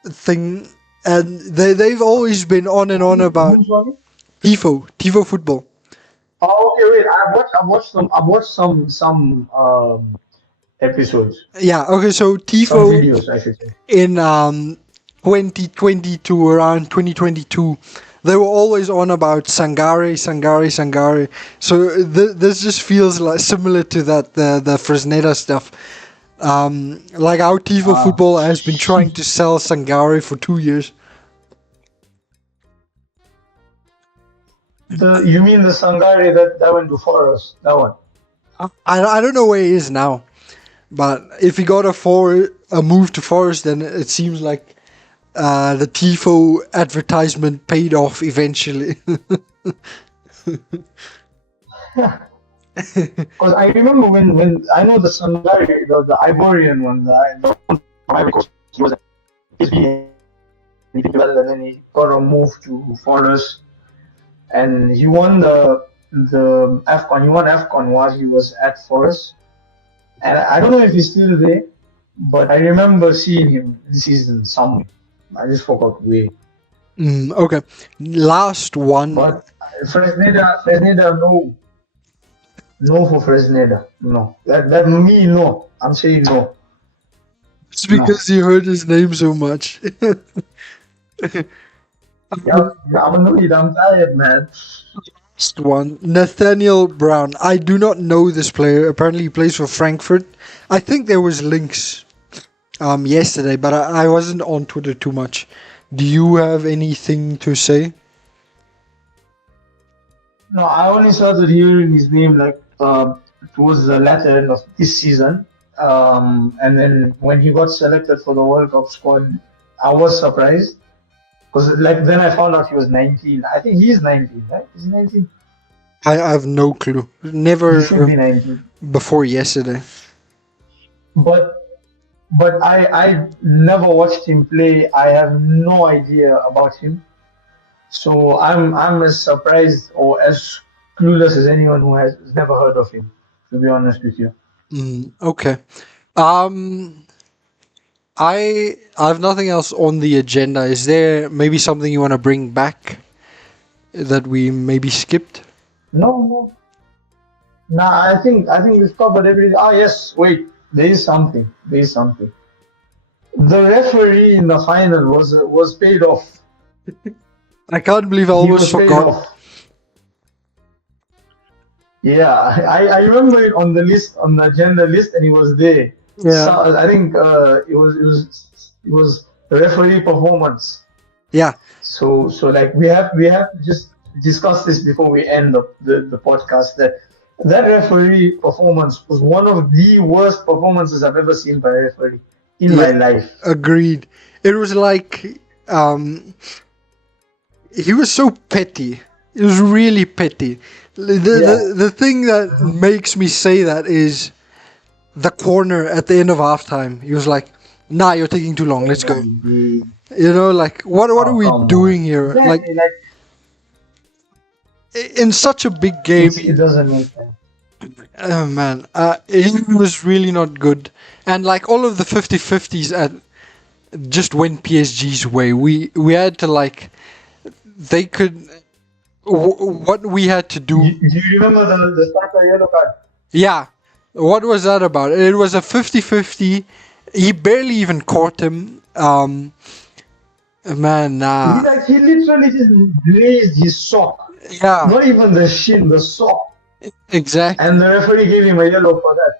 thing, and they've always been on and on about Tifo football. Oh, okay, wait. I've watched some episodes. Yeah. Okay. So Tifo Some videos, I should say. In 2022, around 2022. They were always on about Sangare. So this just feels like similar to that the Fresneda stuff. Like how Tifo football has been trying to sell Sangare for 2 years. You mean the Sangare that went to Forest? That one. I don't know where he is now, but if he got a move to Forest, then it seems like the Tifo advertisement paid off eventually. Because I remember when I know the Sangari, the Ivorian one, the one from Ivory Coast, he was at PSV and he did well, and then he got a move to Forest, and he won the AFCON. He won AFCON while he was at Forest, and I don't know if he's still there, but I remember seeing him this season somewhere. I just forgot where. Okay, last one. But Fresneda, no. No for Fresneda. No. That me, no. I'm saying no. It's because you heard his name so much. Yeah, I'm annoyed. I'm tired, man. Last one, Nathaniel Brown. I do not know this player. Apparently, he plays for Frankfurt. I think there was links yesterday, but I wasn't on Twitter too much. Do you have anything to say? No, I only started hearing his name like towards the latter end of this season. And then when he got selected for the World Cup squad, I was surprised. Because like then I found out he was 19. I think he's 19, right? Is he 19? I have no clue. Never He should be 19. before yesterday. But I never watched him play. I have no idea about him. So I'm as surprised or as clueless as anyone who has never heard of him, to be honest with you. Okay. I have nothing else on the agenda. Is there maybe something you want to bring back that we maybe skipped? No. Nah, I think we've covered everything. Ah yes, wait, there is something. The referee in the final was paid off. I can't believe I He almost was paid forgot. off. Yeah, I remember it on the list, on the agenda list, and he was there. Yeah. So, I think it was referee performance. Yeah. So like we have to just discuss this before we end up the podcast. That referee performance was one of the worst performances I've ever seen by a referee in my life. Agreed. It was like he was so petty. It was really petty. The thing that makes me say that is the corner at the end of halftime. He was like, "Nah, you're taking too long. Let's go." You know, like what are we doing here? Exactly, like in such a big game. it doesn't make sense. Oh man, it was really not good. And like all of the 50-50s just went PSG's way. We had to like they could what we had to do. Do you remember the Saka yellow card? Yeah. What was that about? It was a 50-50. He barely even caught him. Man, nah. He literally just grazed his sock. Yeah. Not even the shin, the sock. Exactly. And the referee gave him a yellow for that.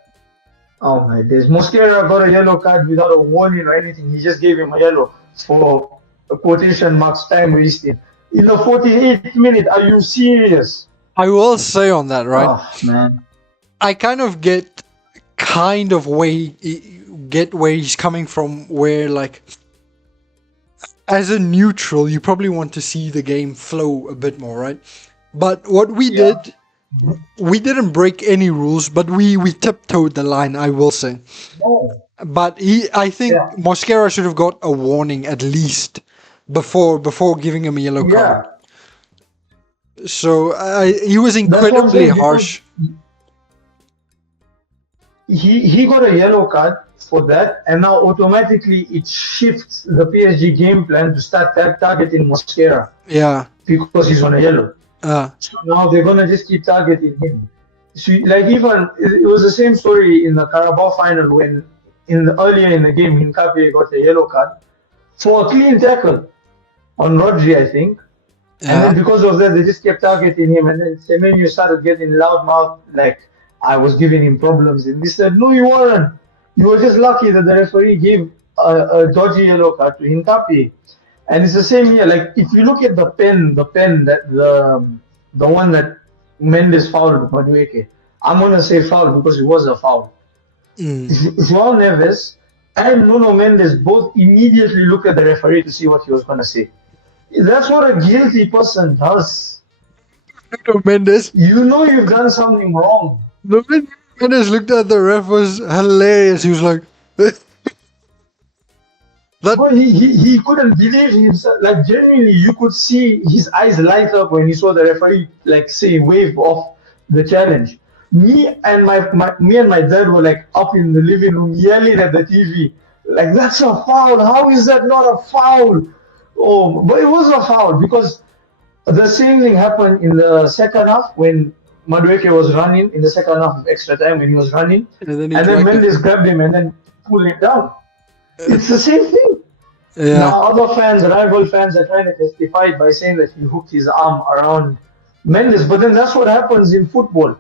Oh my days. Mosquera got a yellow card without a warning or anything. He just gave him a yellow for a quotation marks time wasting. In the 48th minute, are you serious? I will say on that, right? Oh man. I kind of get where he's coming from, where like as a neutral you probably want to see the game flow a bit more, right? But what we did, we didn't break any rules, but we tiptoed the line, I will say. No. But I think Mosquera should have got a warning at least before giving him a yellow card. So he was incredibly harsh. He got a yellow card for that, and now automatically it shifts the PSG game plan to start targeting Mosquera. Yeah. Because he's on a yellow. So now they're gonna just keep targeting him. So like even it was the same story in the Carabao final when earlier in the game Hincapié got a yellow card for a clean tackle on Rodri, I think. And then because of that they just kept targeting him, and then Semenyo started getting loudmouth like I was giving him problems, and he said, "No, you weren't. You were just lucky that the referee gave a dodgy yellow card to Hincapié." And it's the same here. Like if you look at the pen that the one that Mendes fouled Madueke. I'm gonna say foul because it was a foul. Mm. João Neves and Nuno Mendes both immediately looked at the referee to see what he was gonna say. That's what a guilty person does. Nuno Mendes. You know you've done something wrong. Nuno Mendes looked at the ref, was hilarious. He was like, that. But he couldn't believe himself. Like genuinely, you could see his eyes light up when he saw the referee like say wave off the challenge. Me and my dad were like up in the living room yelling at the TV, like that's a foul. How is that not a foul? Oh, but it was a foul because the same thing happened in the second half when Madueke was running in the second half of extra time when he was running, And then he and then dragged him. Mendes grabbed him and then pulled him down. It's the same thing. Yeah. Now other fans, rival fans, are trying to justify it by saying that he hooked his arm around Mendes, but then that's what happens in football.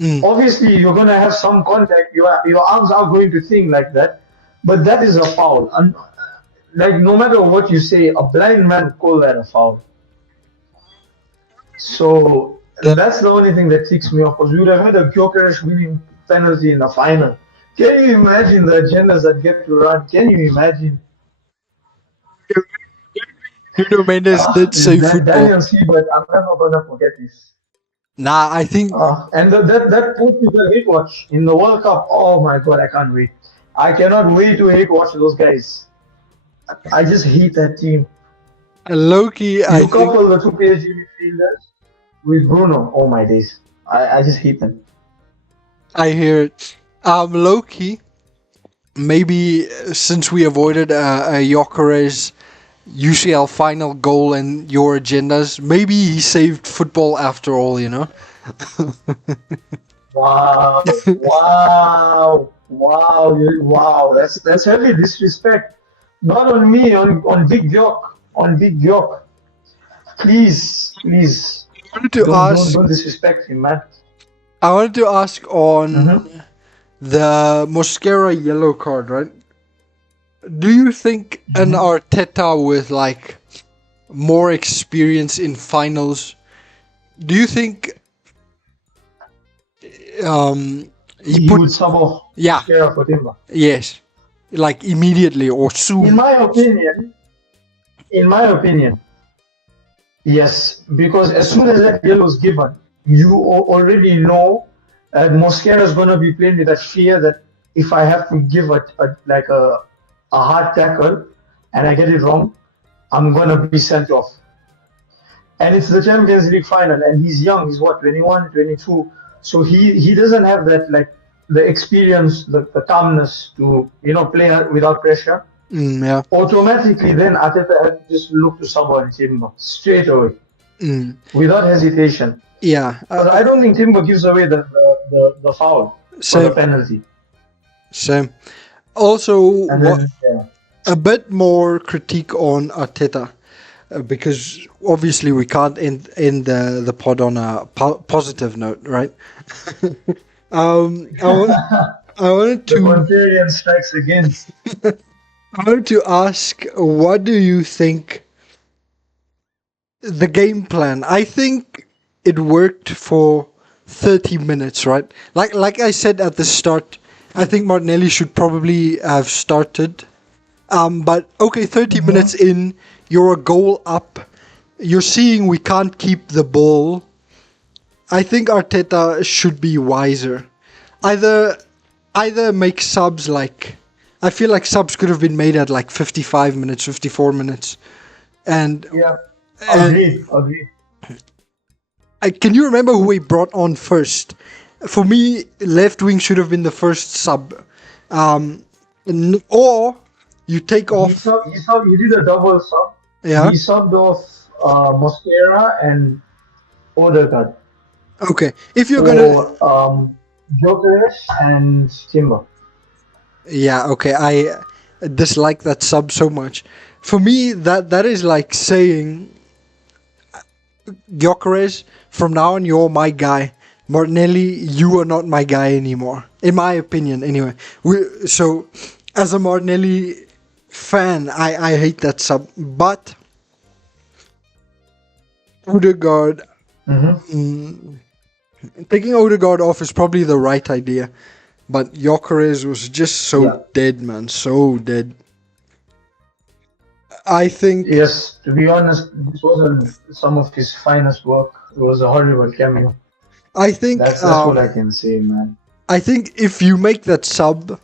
Mm. Obviously, you're going to have some contact. Your arms are going to think like that, but that is a foul. And like no matter what you say, a blind man would call that a foul. So that's the only thing that ticks me off because we would have had a Gyökeres winning penalty in the final. Can you imagine the agendas that get to run? Can you imagine? Nuno Mendes did say football. Daniel Siebert, I'm never gonna forget this. Nah, I think And that Portugal hate watch in the World Cup. Oh my god, I can't wait. I cannot wait to hate watch those guys. I just hate that team. Loki. I You think couple the two PSG midfielders with Bruno. Oh my days, I just hate them. I hear it. Loki. Maybe since we avoided a Gyökeres UCL final goal and your agendas, maybe he saved football after all. You know. Wow, wow! That's heavy disrespect. Not on me, on Big Gyok, Please, I wanted to ask. don't disrespect him, man. I wanted to ask on Mhm. the Mosquera yellow card, right? Do you think an Arteta with like more experience in finals, do you think he He put would sub off yeah Mosquera for Timber. yes like immediately or soon? In my opinion, yes, because as soon as that yellow is given, you already know that Mosquera is going to be playing with that fear that if I have to give a hard tackle and I get it wrong, I'm going to be sent off. And it's the Champions League final, and he's young. He's what, 21, 22. So he doesn't have that like the experience, the calmness to play without pressure. Yeah. Automatically, then Arteta had to just look to someone Timber straight away, without hesitation. Yeah. But I don't think Timber gives away the foul or the Same. penalty. Same. Also, And then, yeah. a bit more critique on Arteta. Because obviously we can't end the pod on a positive note, right? I wanted The to contrarian strikes again. I wanted to ask, what do you think the game plan? I think it worked for 30 minutes, right? Like I said at the start, I think Martinelli should probably have started. But okay, 30 minutes in, you're a goal up. You're seeing we can't keep the ball. I think Arteta should be wiser. Either make subs like... I feel like subs could have been made at like 55 minutes, 54 minutes. And... Yeah, agreed. Can you remember who we brought on first? For me, left wing should have been the first sub. Or you take off... He did a double sub. Yeah. He subbed off Mosquera and Odegaard. Okay, if you're gonna... Gyökeres and Timber. Yeah, okay, I dislike that sub so much. For me, that is like saying, Gyökeres, from now on you're my guy. Martinelli, you are not my guy anymore. In my opinion, anyway. So, as a Martinelli fan, I hate that sub. But Odegaard, Mm-hmm. Taking Odegaard off is probably the right idea, but Gyökeres was just so Yeah. dead, man, so dead. I think Yes, to be honest, this wasn't some of his finest work. It was a horrible cameo. I think That's what I can say, man. I think if you make that sub,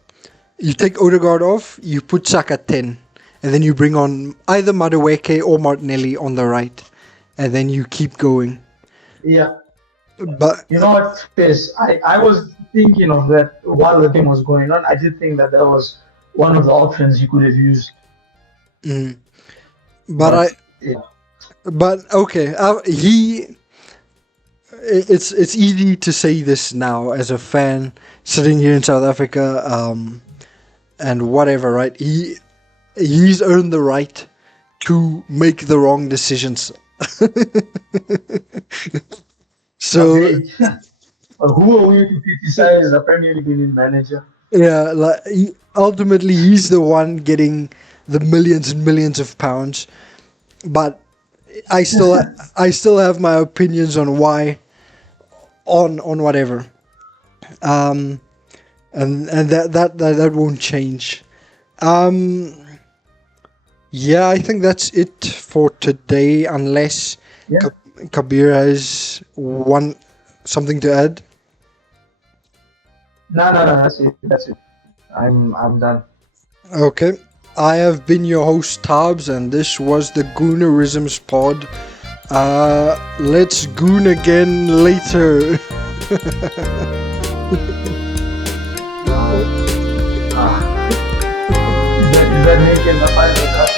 you take Odegaard off, you put Saka 10, and then you bring on either Madueke or Martinelli on the right, and then you keep going. Yeah. But You know what, Fizz? I was thinking of that while the game was going on. I did think that was one of the options you could have used. but yeah. okay, it's easy to say this now as a fan sitting here in South Africa, and whatever, right? He's earned the right to make the wrong decisions. So who are we to criticize a Premier League manager? yeah, like ultimately he's the one getting the millions and millions of pounds, but I still have my opinions on why, on whatever, and that won't change. Yeah, I think that's it for today, unless Kabir has something to add. No, that's it. I'm done. Okay. I have been your host Tabs, and this was the Goonerisms pod. Let's goon again later. Is that making the final cut?